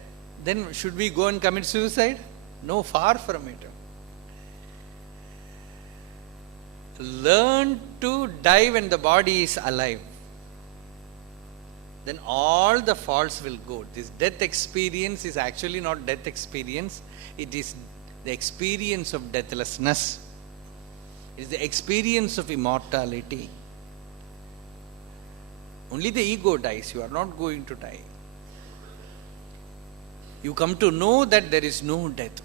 then should we go and commit suicide? No, far from it. Learn to die when the body is alive. Then all the faults will go. This death experience is actually not death experience. It is the experience of deathlessness. It is the experience of immortality. Only the ego dies. You are not going to die. You come to know that there is no death.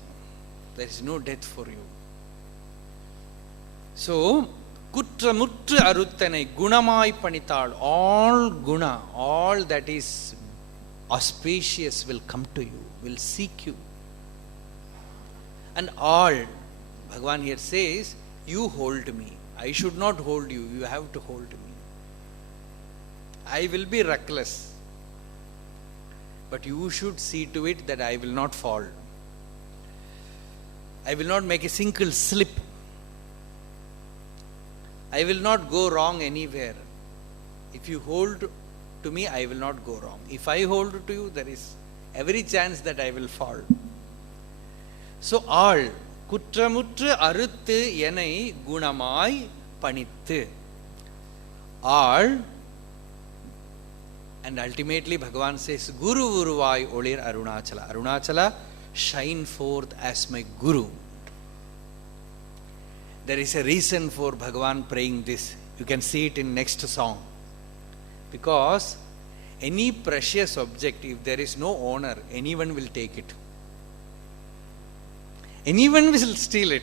There is no death for you. So, Kutra Muttu Aruttanai Gunamai Panital, all guna, all that is auspicious will come to you, will seek you. And all, Bhagavan here says, you hold me. I should not hold you, you have to hold me. I will be reckless. But you should see to it that I will not fall. I will not make a single slip. I will not go wrong anywhere. If you hold to me, I will not go wrong. If I hold to you, there is every chance that I will fall. So, all Kutramutru Aruthu Yenai Gunamai Panithu. All, and ultimately Bhagavan says, Guru Uruvai Olir Arunachala. Arunachala, shine forth as my Guru. There is a reason for Bhagavan praying this. You can see it in next song. Because any precious object, if there is no owner, anyone will take it. Anyone will steal it.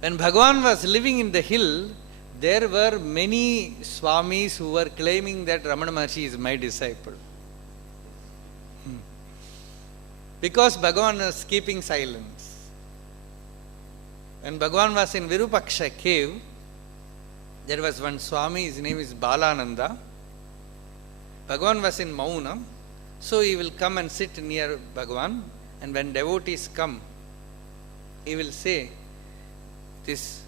When Bhagavan was living in the hill, there were many Swamis who were claiming that Ramana Maharshi is my disciple. Because Bhagavan was keeping silence. When Bhagavan was in Virupaksha cave, there was one Swami, his name is Balananda. Bhagavan was in Mauna, so he will come and sit near Bhagavan, and when devotees come, he will say, this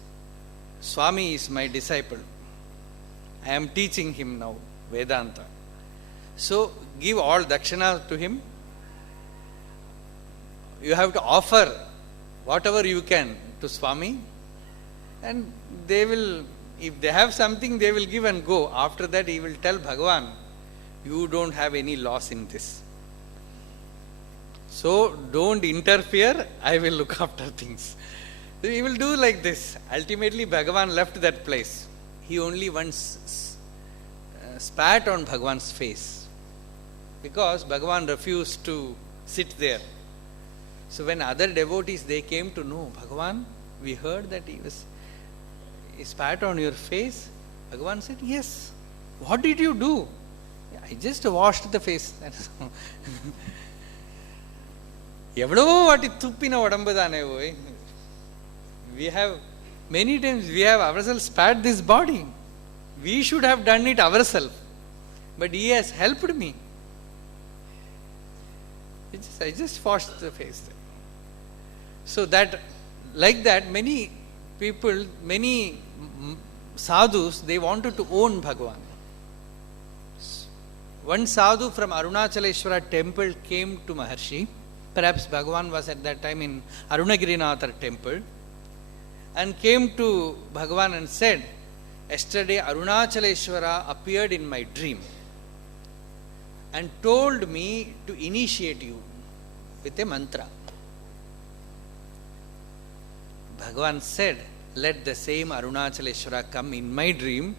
Swami is my disciple. I am teaching him now Vedanta. So give all dakshina to him. You have to offer whatever you can to Swami, and they will, if they have something, they will give and go. After that, he will tell Bhagavan, you don't have any loss in this. So don't interfere, I will look after things. So he will do like this. Ultimately, Bhagavan left that place. He only once spat on Bhagavan's face, because Bhagavan refused to sit there. So when other devotees, they came to know, Bhagavan, we heard that he spat on your face. Bhagavan said, yes. What did you do? I just washed the face. That's all. We have, many times we have ourselves spat this body. We should have done it ourselves. But he has helped me. I just washed the face. So that, like that, many people, many sadhus, they wanted to own Bhagavan. One sadhu from Arunachaleshwara temple came to Maharshi. Perhaps Bhagavan was at that time in Arunagirinathar temple, and came to Bhagavan and said, yesterday Arunachaleshwara appeared in my dream and told me to initiate you with a mantra. Bhagavan said, let the same Arunachaleshwara come in my dream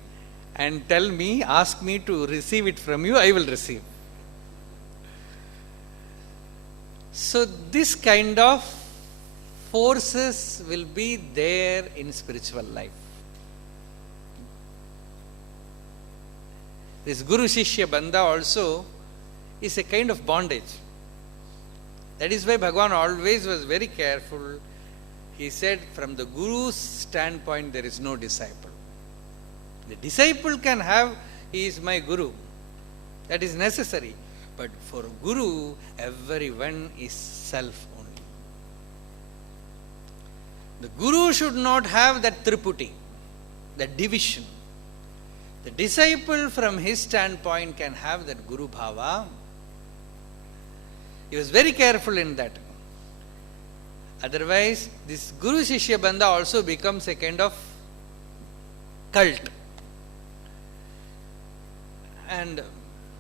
and tell me, ask me to receive it from you, I will receive. So this kind of forces will be there in spiritual life. This Guru Shishya Bandha also is a kind of bondage. That is why Bhagavan always was very careful. He said, from the Guru's standpoint, there is no disciple. The disciple can have, he is my Guru. That is necessary. But for Guru, everyone is self only. The Guru should not have that triputi, that division. The disciple from his standpoint can have that Guru Bhava. He was very careful in that. Otherwise, this Guru Shishya Bandha also becomes a kind of cult. And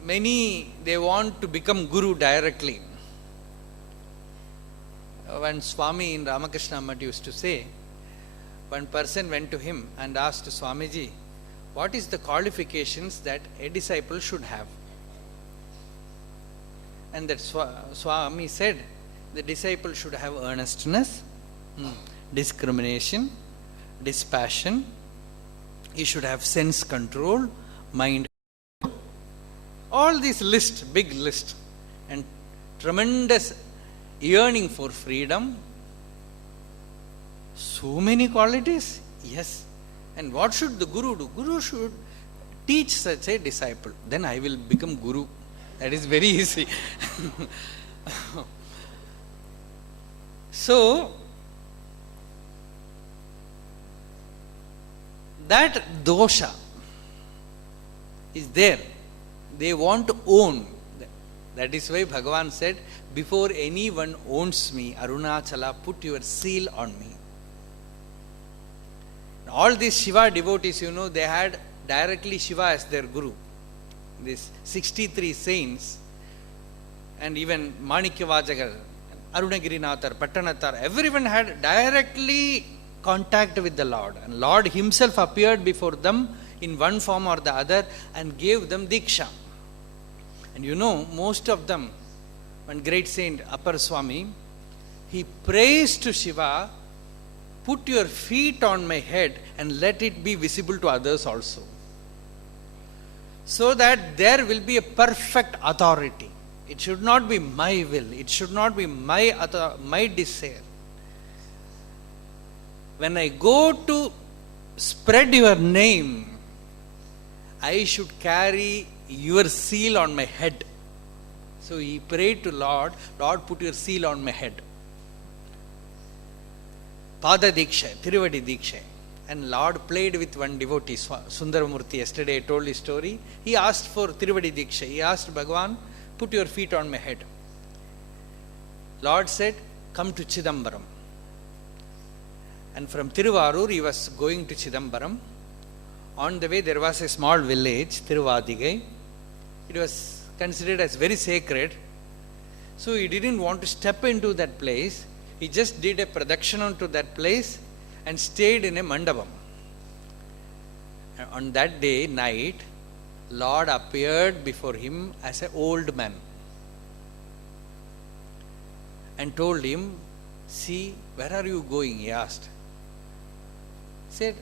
many, they want to become Guru directly. When Swami in Ramakrishna Math used to say, one person went to him and asked Swamiji, what is the qualifications that a disciple should have? And that Swami said, the disciple should have earnestness, discrimination, dispassion, he should have sense control, mind. All these list, big list, and tremendous yearning for freedom. So many qualities, yes. And what should the Guru do? Guru should teach such a disciple. Then I will become Guru. That is very easy. So, that dosha, is there. They want to own. That is why Bhagavan said, before anyone owns me, Arunachala, put your seal on me. All these Shiva devotees, they had directly Shiva as their guru. These 63 saints, and even Manikyavajagar, Arunagirinathar, Pattanathar, everyone had directly contact with the Lord. And Lord himself appeared before them in one form or the other and gave them Diksha. And most of them, one great saint, Appar Swami, he prays to Shiva, put your feet on my head and let it be visible to others also. So that there will be a perfect authority. It should not be my will. It should not be my desire. When I go to spread your name, I should carry your seal on my head. So he prayed to Lord, Lord, put your seal on my head. Pada Diksha, Tiruvadi Diksha. And Lord played with one devotee, Sundaramurti. Yesterday I told his story. He asked for Tiruvadi Diksha. He asked Bhagavan, put your feet on my head. Lord said, come to Chidambaram. And from Tiruvarur he was going to Chidambaram. On the way there was a small village, Tiruvadigai. It was considered as very sacred. So he didn't want to step into that place. He just did a pradakshana to that place and stayed in a mandapam. On that day, night, Lord appeared before him as an old man and told him, see, where are you going? He asked. He said,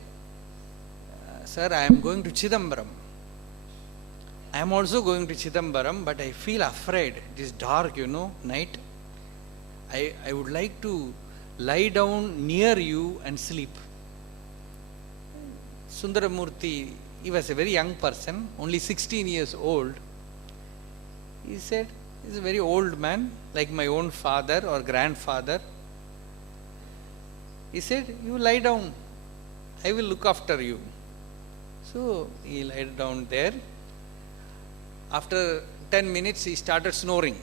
sir, I am going to Chidambaram. I am also going to Chidambaram, but I feel afraid. It is dark, night. I would like to lie down near you and sleep. Sundaramurti, he was a very young person, only 16 years old. He said, he's a very old man, like my own father or grandfather. He said, you lie down, I will look after you. So he lied down there. After 10 minutes, he started snoring.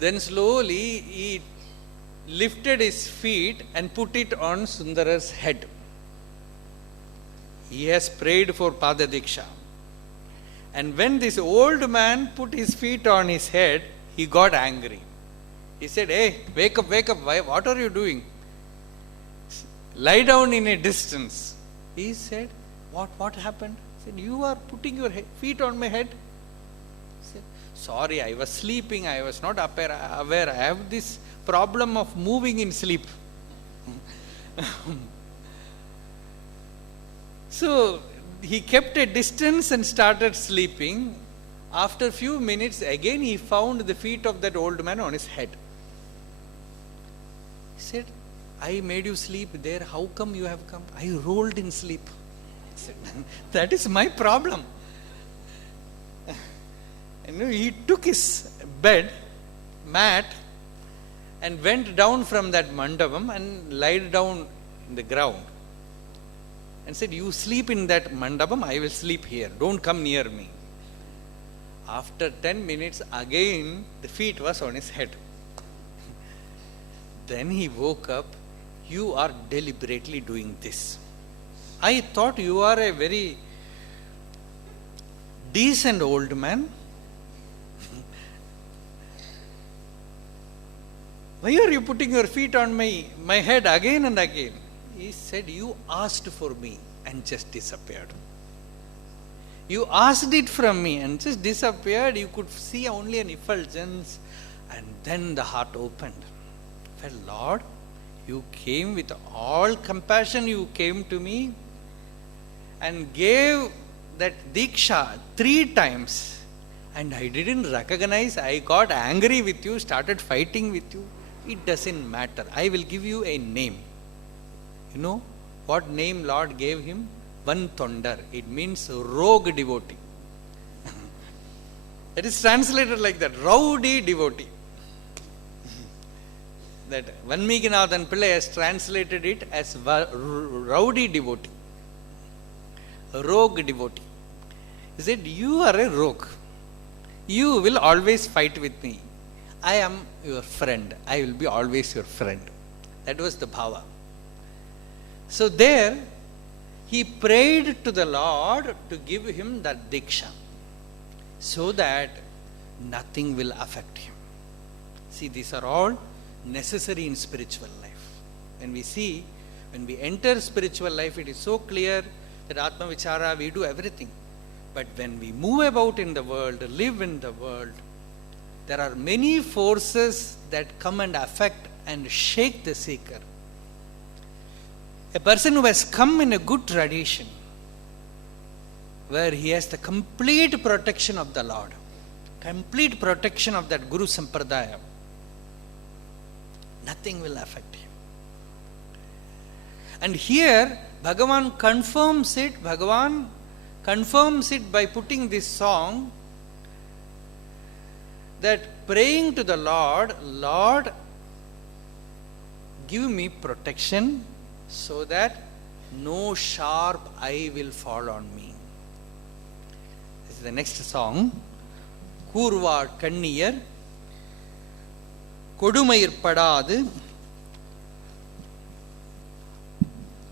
Then slowly he lifted his feet and put it on Sundara's head. He has prayed for Pada Diksha. And when this old man put his feet on his head, he got angry. He said, hey, wake up, why, what are you doing? Lie down in a distance. He said, what happened? He said, you are putting your feet on my head. He said, sorry, I was sleeping, I was not aware. I have this problem of moving in sleep. So he kept a distance and started sleeping. After a few minutes, again he found the feet of that old man on his head. He said, I made you sleep there. How come you have come? I rolled in sleep. He said, that is my problem. He took his mat, and went down from that mandapam and lied down in the ground. And said, you sleep in that mandapam, I will sleep here. Don't come near me. After 10 minutes, again the feet was on his head. Then he woke up. You are deliberately doing this. I thought you are a very decent old man. Why are you putting your feet on my head again and again? He said, you asked for me and just disappeared. You asked it from me and just disappeared. You could see only an effulgence, and then the heart opened. Well, Lord, you came with all compassion, you came to me and gave that Diksha 3 times, and I didn't recognize. I got angry with you, started fighting with you. It doesn't matter. I will give you a name. You know what name Lord gave him? Van Tondar. It means rogue devotee. It is translated like that, rowdy devotee. That Vanmikinathan Pillai has translated it as rowdy devotee. rogue devotee. He said, you are a rogue. You will always fight with me. I am your friend. I will be always your friend. That was the bhava. So there, he prayed to the Lord to give him that diksha, so that nothing will affect him. See, these are all necessary in spiritual life. When we enter spiritual life, it is so clear that Atma Vichara, we do everything. But when we move about in the world, live in the world, there are many forces that come and affect and shake the seeker. A person who has come in a good tradition, where he has the complete protection of the Lord, complete protection of that Guru Sampradaya, nothing will affect him. And here, Bhagavan confirms it. Bhagavan confirms it by putting this song, that praying to the Lord, Lord, give me protection so that no sharp eye will fall on me. This is the next song. Kurvar Kanniyar Kodumayir Padadu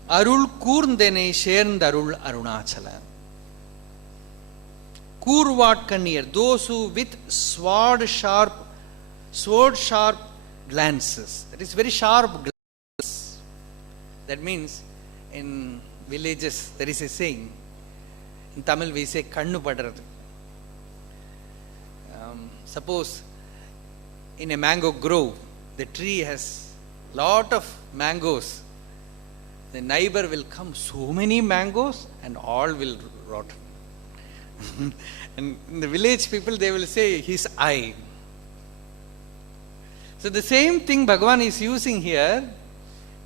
Arul Kurndene Sherndarul Arunachala. Kurvat Kanniyar, those who with sword sharp glances. That is very sharp glances. That means in villages there is a saying. In Tamil we say Kannu Padaradu. Suppose in a mango grove, the tree has lot of mangoes. The neighbor will come, so many mangoes, and all will rot. And in the village people, they will say his eye. So the same thing Bhagavan is using here.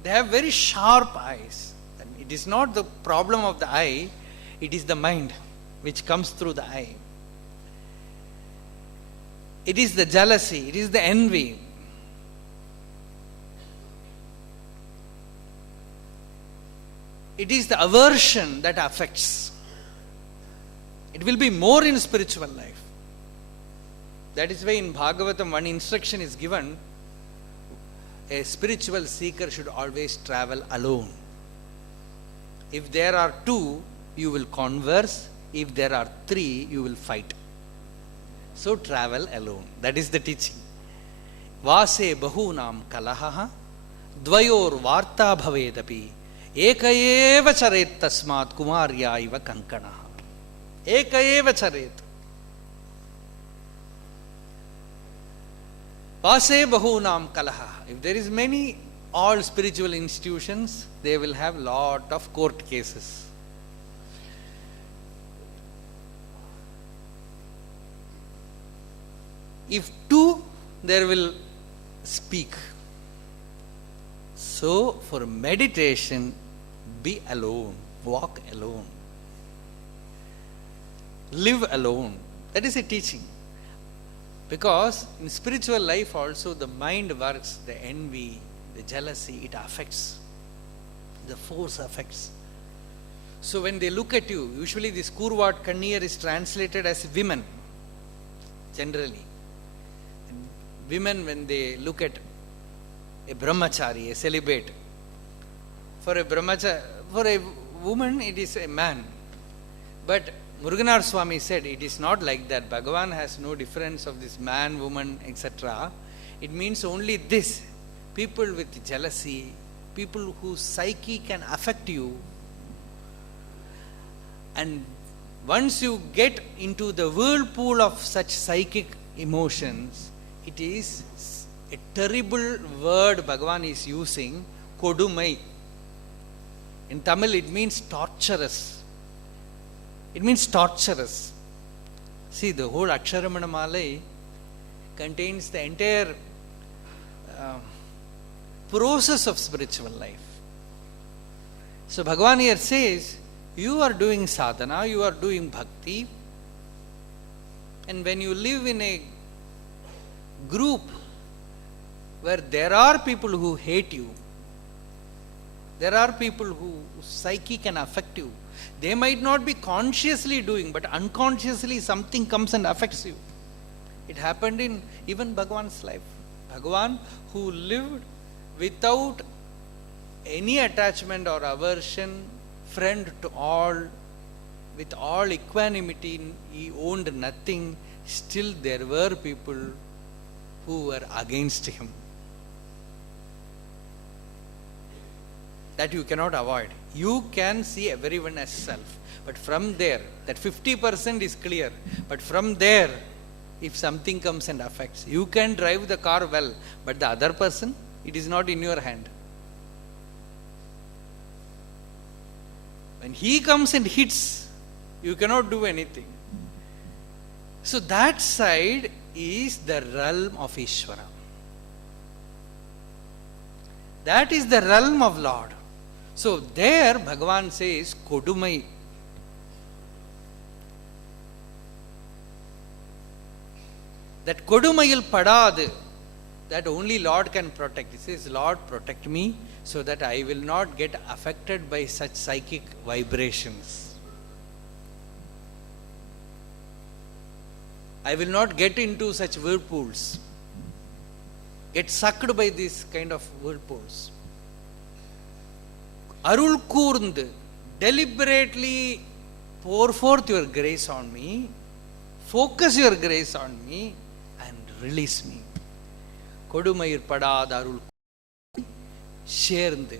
They have very sharp eyes. And it is not the problem of the eye, it is the mind which comes through the eye. It is the jealousy, it is the envy. It is the aversion that affects. It will be more in spiritual life. That is why in Bhagavatam one instruction is given, a spiritual seeker should always travel alone. If there are two, you will converse. If there are three, you will fight. So travel alone. That is the teaching. Vase bahunam kalahaha dvayor varta bhavedapi ekaeva charet tasmat kumarya iva kankanaha. Ekaeva charet. Vase bahunam kalaha. If there is many, all spiritual institutions, they will have lot of court cases. If two, there will speak. So, for meditation, be alone, walk alone, live alone. That is a teaching. Because in spiritual life also, the mind works, the envy, the jealousy, it affects. The force affects. So, when they look at you, usually this Kurvat Kanniyar is translated as women, generally. Women, when they look at a brahmachari, a celibate, for a woman it is a man. But Muruganar Swami said it is not like that. Bhagavan has no difference of this man, woman, etc. It means only this. People with jealousy, people whose psyche can affect you. And once you get into the whirlpool of such psychic emotions, it is a terrible word Bhagavan is using, Kodumai. In Tamil it means torturous. It means torturous. See, the whole Aksharamanamalai contains the entire process of spiritual life. So Bhagavan here says, you are doing sadhana, you are doing bhakti, and when you live in a group where there are people who hate you, there are people whose psyche can affect you, They might not be consciously doing, but unconsciously something comes and affects you. It happened in even Bhagavan's life. Bhagavan, who lived without any attachment or aversion, friend to all, with all equanimity, he owned nothing. Still there were people who were against him. That you cannot avoid. You can see everyone as self. But from there, that 50% is clear. But from there, if something comes and affects, you can drive the car well, but the other person, it is not in your hand. When he comes and hits, you cannot do anything. So that side is the realm of Ishvara. That is the realm of Lord. So there Bhagavan says, Kodumai. That Kodumayil Padad, that only Lord can protect. He says, Lord, protect me so that I will not get affected by such psychic vibrations. I will not get into such whirlpools, get sucked by these kind of whirlpools. Arul Kurnd, deliberately pour forth your grace on me, focus your grace on me, and release me. Kodumayir Padad Arul Shernd.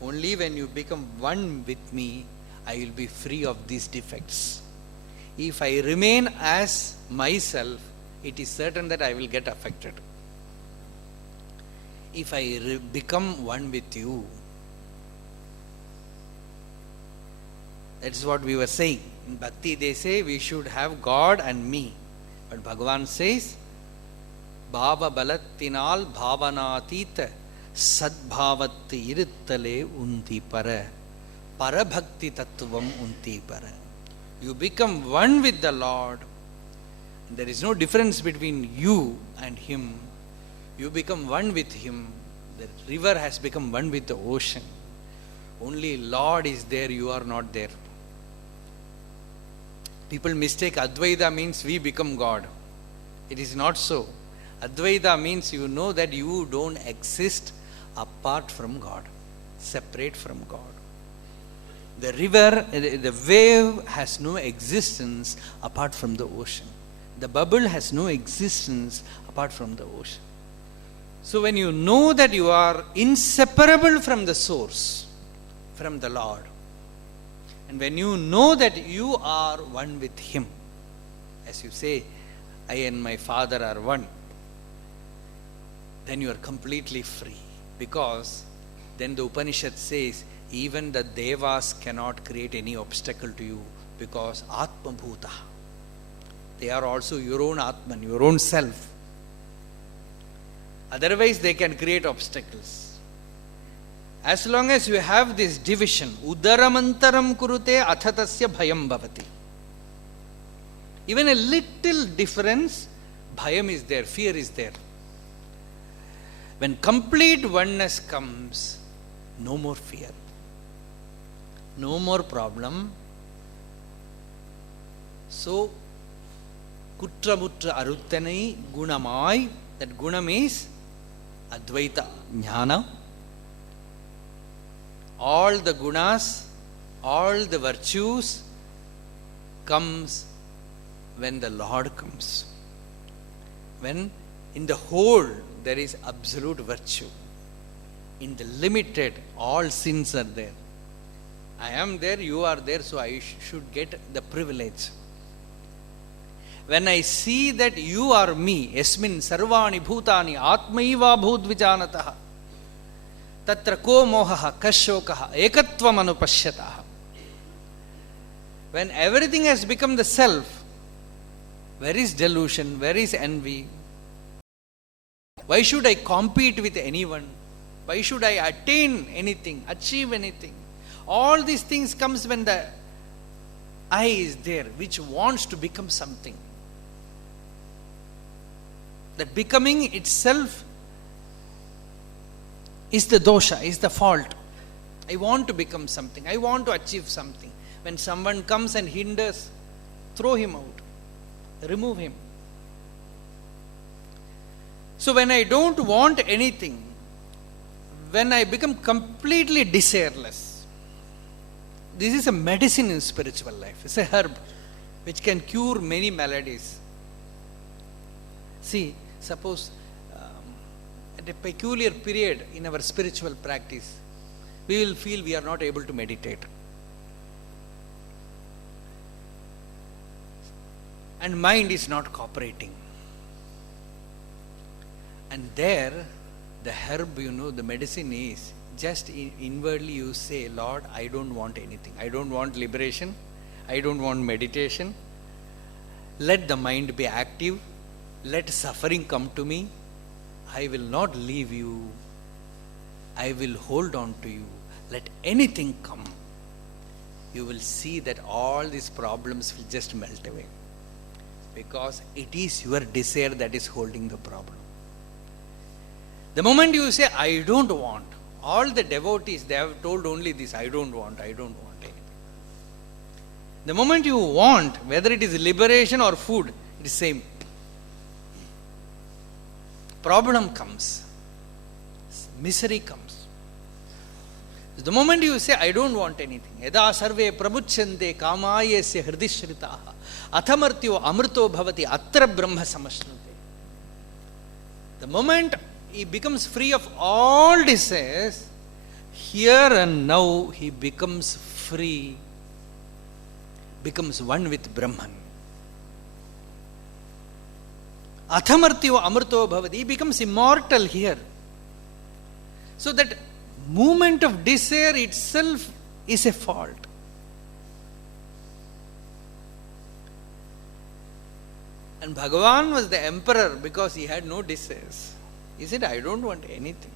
Only when you become one with me, I will be free of these defects. If I remain as myself, it is certain that I will get affected. If I become one with you, that is what we were saying. In Bhakti they say we should have God and me. But Bhagavan says, Bhava balattinal bhavanatita sadbhavat iruttale unti para parabhakti tattvam unti para. You become one with the Lord. There is no difference between you and Him. You become one with Him. The river has become one with the ocean. Only Lord is there, you are not there. People mistake Advaita means we become God. It is not so. Advaita means you know that you don't exist apart from God, separate from God. The river, the wave has no existence apart from the ocean. The bubble has no existence apart from the ocean. So when you know that you are inseparable from the source, from the Lord, and when you know that you are one with Him, as you say, I and my Father are one, then you are completely free. Because then the Upanishad says, even the Devas cannot create any obstacle to you, because Atma Bhuta. They are also your own Atman, your own self. Otherwise they can create obstacles. As long as you have this division, Udaramantaram kurute athatasya bhayam bhavati. Even a little difference, bhayam is there, fear is there. When complete oneness comes, no more fear, no more problem. So, Kutramutra Aruttanai Gunamai, that Gunam is Advaita Jnana. All the gunas, all the virtues comes when the Lord comes. When in the whole there is absolute virtue. In the limited, all sins are there. I am there, you are there, so I should get the privilege. When I see that you are me, Yasmin Sarvani Bhutani Atmaiva Bhudvijanataha Tatra Ko Mohaha Kashokaha Ekatvam Anupashyataha. When everything has become the self, where is delusion? Where is envy? Why should I compete with anyone? Why should I attain anything, achieve anything? All these things comes when the I is there, which wants to become something. That becoming itself is the dosha, is the fault. I want to become something. I want to achieve something. When someone comes and hinders, throw him out, remove him. So when I don't want anything, when I become completely desireless, this is a medicine in spiritual life. It's a herb which can cure many maladies. See, suppose at a peculiar period in our spiritual practice, we will feel we are not able to meditate. And mind is not cooperating. And there, the herb, the medicine is just inwardly you say, Lord, I don't want anything. I don't want liberation. I don't want meditation. Let the mind be active. Let suffering come to me. I will not leave you. I will hold on to you. Let anything come. You will see that all these problems will just melt away. Because it is your desire that is holding the problem. The moment you say, I don't want, all the devotees, they have told only this, I don't want anything. The moment you want, whether it is liberation or food, it is same. Problem comes. Misery comes. The moment you say, I don't want anything, yada sarve pramuchyante kamayasya hridishritaha athamartyo amrito bhavati atra brahma samashnute. The moment he becomes free of all desires, here and now he becomes free, becomes one with Brahman. Athamartyo amrito bhavati, he becomes immortal here. So that movement of desire itself is a fault. And Bhagavan was the emperor because he had no desires. He said, I don't want anything.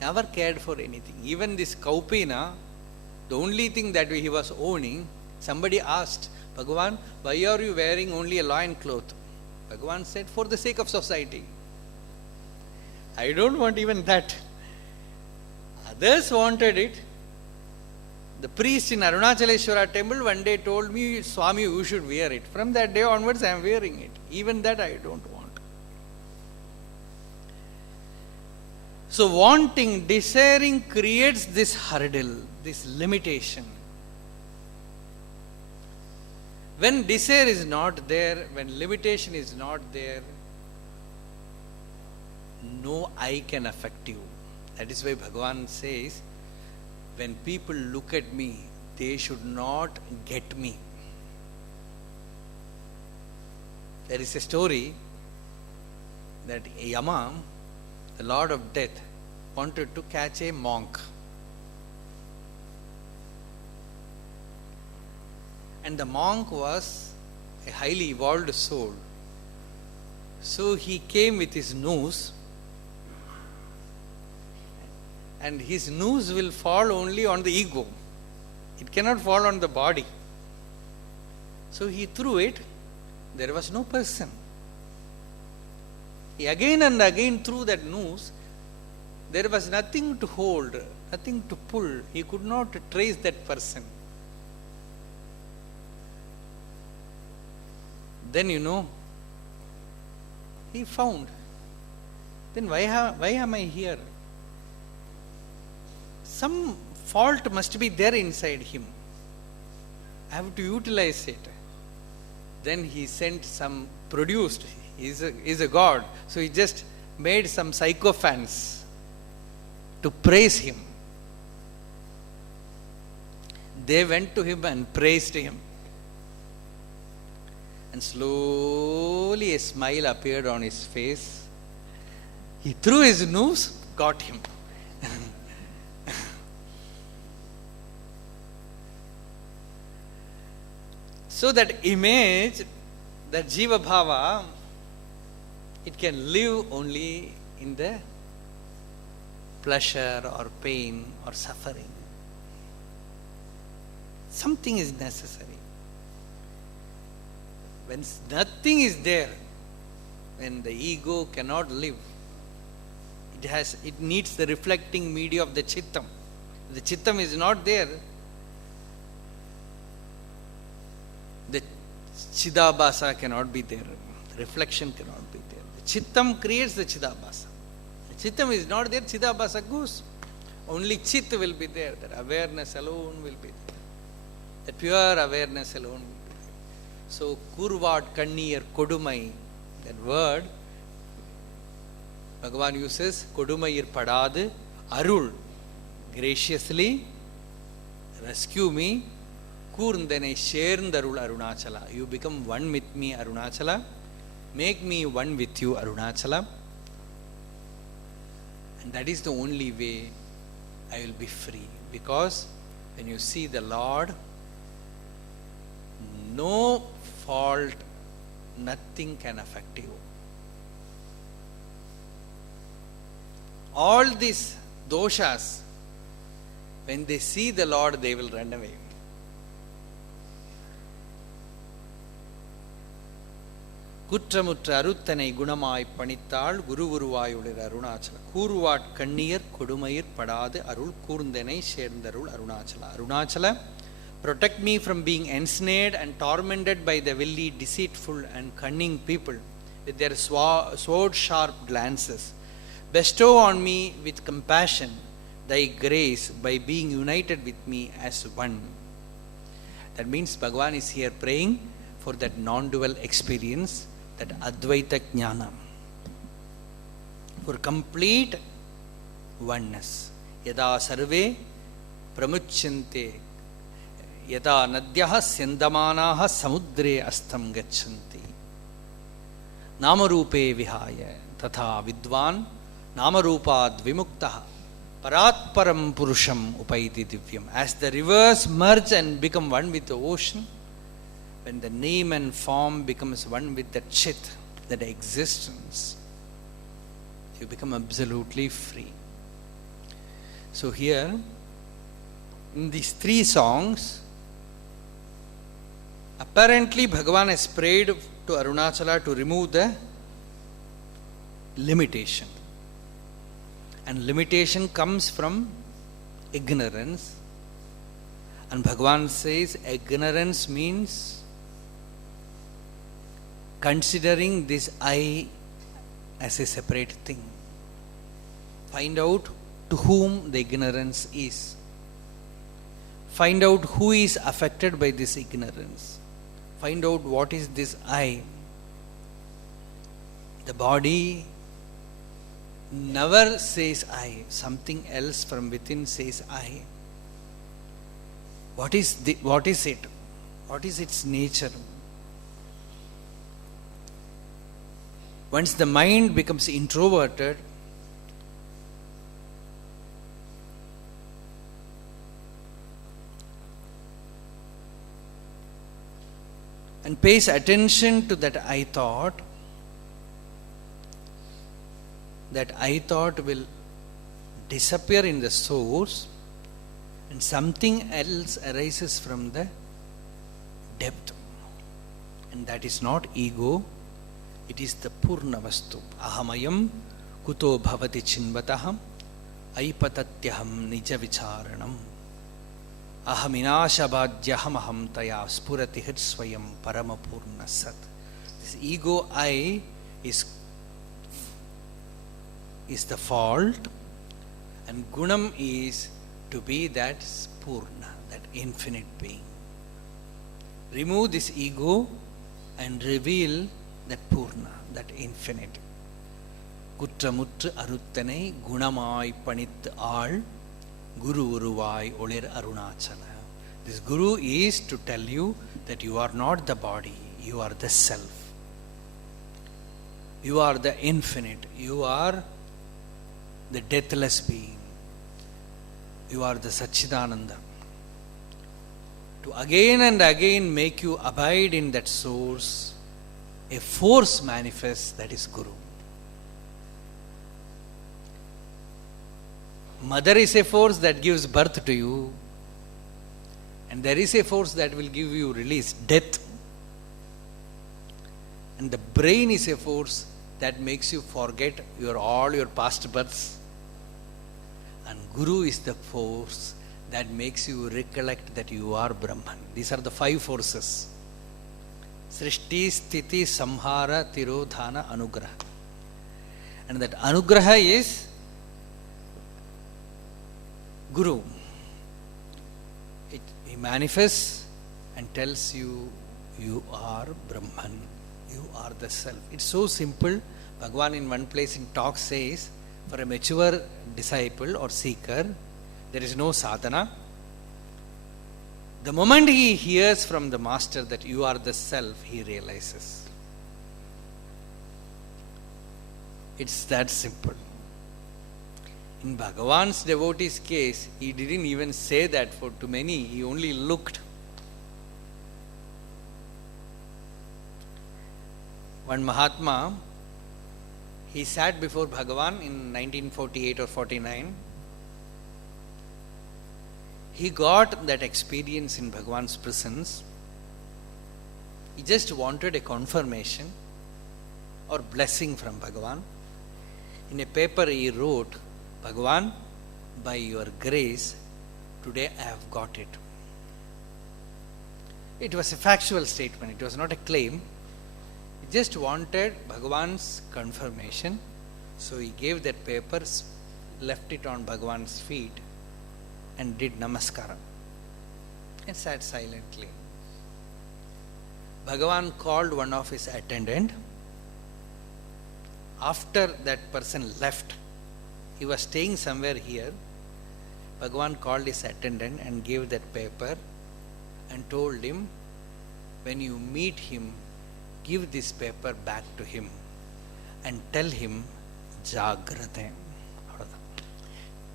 Never cared for anything. Even this Kaupina, the only thing that he was owning, somebody asked, Bhagavan, why are you wearing only a loin cloth? Bhagavan said, for the sake of society. I don't want even that. Others wanted it. The priest in Arunachaleshwara temple one day told me, Swami, you should wear it. From that day onwards, I am wearing it. Even that I don't want. So wanting, desiring creates this hurdle, this limitation. When desire is not there, when limitation is not there, no eye can affect you. That is why Bhagavan says, when people look at me, they should not get me. There is a story that Yama, the Lord of Death, wanted to catch a monk. And the monk was a highly evolved soul. So he came with his noose, and his noose will fall only on the ego. It cannot fall on the body. So he threw it. There was no person. He again and again threw that noose. There was nothing to hold, nothing to pull. He could not trace that person. Then he found. Then why am I here? Some fault must be there inside him. I have to utilize it. Then he produced, he is a god. So he just made some sycophants to praise him. They went to him and praised him. And slowly a smile appeared on his face. He threw his noose, got him. So that image, that Jiva Bhava, it can live only in the pleasure or pain or suffering. Something is necessary. When nothing is there, when the ego cannot live, it needs the reflecting media of the Chittam. The Chittam is not there, the Chidabhasa cannot be there. Reflection cannot be there. The Chittam creates the Chidabhasa. The Chittam is not there, Chidabhasa goes. Only Chit will be there. That awareness alone will be there. That pure awareness alone will be there. So, Kurvat Kanniyar Kodumai, that word, Bhagavan uses Kodumayir Padadu, Arul, graciously rescue me, Kurndane Sherundarul Arunachala. You become one with me, Arunachala. Make me one with you, Arunachala. And that is the only way I will be free. Because when you see the Lord, no fault, nothing can affect you. All these doshas, when they see the Lord, they will run away. குற்றமுற்ற அருத்தனை குணமாய் பணித்தாள் குருவுருவாயுளிர் Arunachal கூறுவாட் கண்ணீர் கொடுமயிர் படாது அருள் கூர்ந்தனை சேர்ந்தருள் Arunachal. Arunachala, protect me from being ensnared and tormented by the willy, deceitful and cunning people with their sword-sharp glances. Bestow on me with compassion thy grace by being united with me as one. That means Bhagavan is here praying for that non-dual experience, that Advaita Jnana, for complete oneness. Yada sarve pramuchyante yada nadyah syandamanaha samudre astam gachanti namarupe vihaya tatha vidvan namarupad vimuktaha paratparam purusham upaiti divyam. As the rivers merge and become one with the ocean, when the name and form becomes one with that Chit, that existence, you become absolutely free. So here, in these three songs, apparently Bhagavan has prayed to Arunachala to remove the limitation. And limitation comes from ignorance. And Bhagavan says ignorance means considering this I as a separate thing. Find out to whom the ignorance is. Find out who is affected by this ignorance. Find out what is this I. The body never says I. Something else from within says I. What is it? What is its nature? Once the mind becomes introverted, and pays attention to that I thought will disappear in the source, and something else arises from the depth. And that is not ego, it is the Purna Vastu. Ahamayam kuto bhavati chinvataham aipatatyaham nija vicharanam ahaminashabhadyaham aham taya spurati hit swayam paramapurna sat. This ego I is the fault, and gunam is to be that Purna, that infinite being. Remove this ego and reveal that Purna, that infinite. Kutramutru aruttanai gunamai panittu aal Guru Uruvai Olir Arunachala. This Guru is to tell you that you are not the body, you are the self. You are the infinite, you are the deathless being. You are the Satchidananda. To again and again make you abide in that source, a force manifests, that is Guru. Mother is a force that gives birth to you, and there is a force that will give you release, death. And the brain is a force that makes you forget all your past births. And Guru is the force that makes you recollect that you are Brahman. These are the 5 forces. Srishti, Sthiti, Samhara, Tirodhana, Anugraha. And that Anugraha is Guru. He manifests and tells you, you are Brahman. You are the self. It's so simple. Bhagavan in one place in talk says, for a mature disciple or seeker, there is no sadhana. The moment he hears from the master that you are the self, he realizes. It's that simple. In Bhagavan's devotee's case, he didn't even say that to many, he only looked. One Mahatma, he sat before Bhagavan in 1948 or 49. He got that experience in Bhagavan's presence. He just wanted a confirmation or blessing from Bhagavan. In a paper he wrote, Bhagavan, by your grace, today I have got it. It was a factual statement, it was not a claim. He just wanted Bhagavan's confirmation. So he gave that paper, left it on Bhagavan's feet and did namaskara and sat silently. Bhagavan called one of his attendant. After that person left, he was staying somewhere here. Bhagavan called his attendant and gave that paper and told him, when you meet him, give this paper back to him and tell him, Jagrate.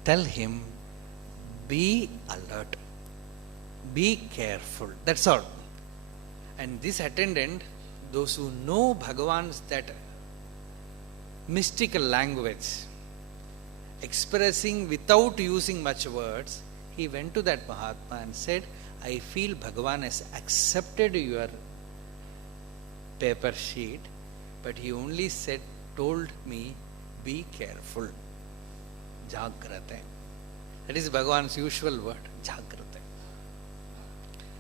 Tell him, be alert, be careful. That's all. And this attendant, those who know Bhagavan's that mystical language, expressing without using much words, he went to that Mahatma and said, I feel Bhagavan has accepted your paper sheet, but he only told me, be careful. Jagrate. That is Bhagavan's usual word, Jagrate.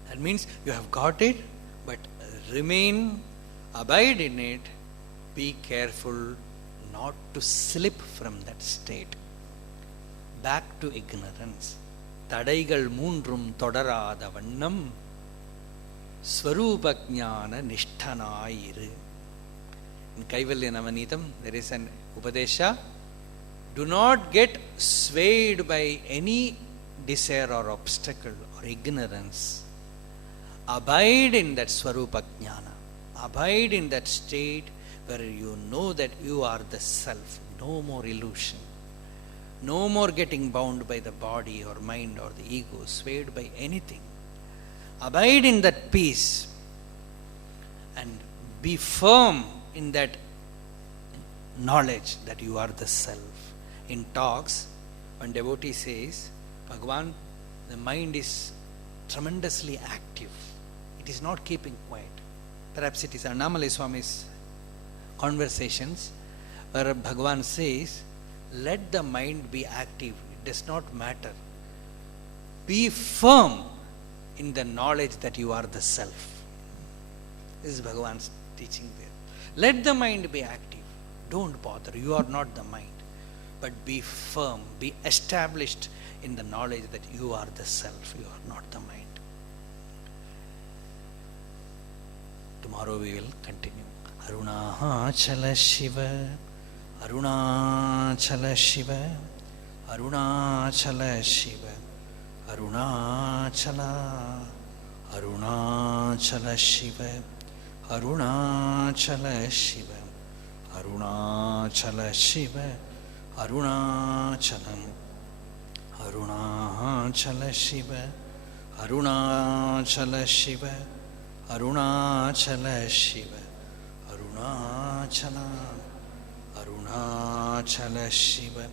That means you have got it, but remain, abide in it, be careful not to slip from that state. Back to ignorance. Tadaigal moonrum todarada vannam Swarupajnana nishthanairu. In Kaivalya Navanitam, there is an Upadesha. Do not get swayed by any desire or obstacle or ignorance. Abide in that Swarupajnana. Abide in that state where you know that you are the self. No more illusion. No more getting bound by the body or mind or the ego, swayed by anything. Abide in that peace and be firm in that knowledge that you are the self. In talks, one devotee says, Bhagavan, the mind is tremendously active. It is not keeping quiet. Perhaps it is Annamalai Swami's conversations where Bhagavan says, let the mind be active. It does not matter. Be firm in the knowledge that you are the self. This is Bhagavan's teaching there. Let the mind be active. Don't bother. You are not the mind. But be firm. Be established in the knowledge that you are the self. You are not the mind. Tomorrow we will continue. Arunachala Shiva. Arunachala Shiva, Arunachala Shiva, Arunachala, Arunachala Shiva, Arunachala Shiva, Arunachala Shiva, Arunachalam, Arunachala Shiva, Arunachala Shiva, Arunachala Shiva, Arunachalam. Arunachala Shiva,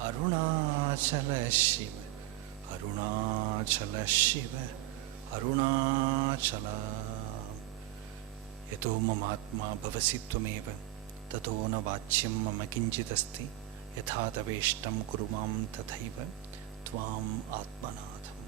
Arunachala Shiva, Arunachala Shiva, Arunachala. Yato mamatma bhavasi tvameva, tato na vachyam mama kinchitasti, யதா தவேஷ்டம் குரு மாம் ததைவ துவாம் ஆத்மநாதம்.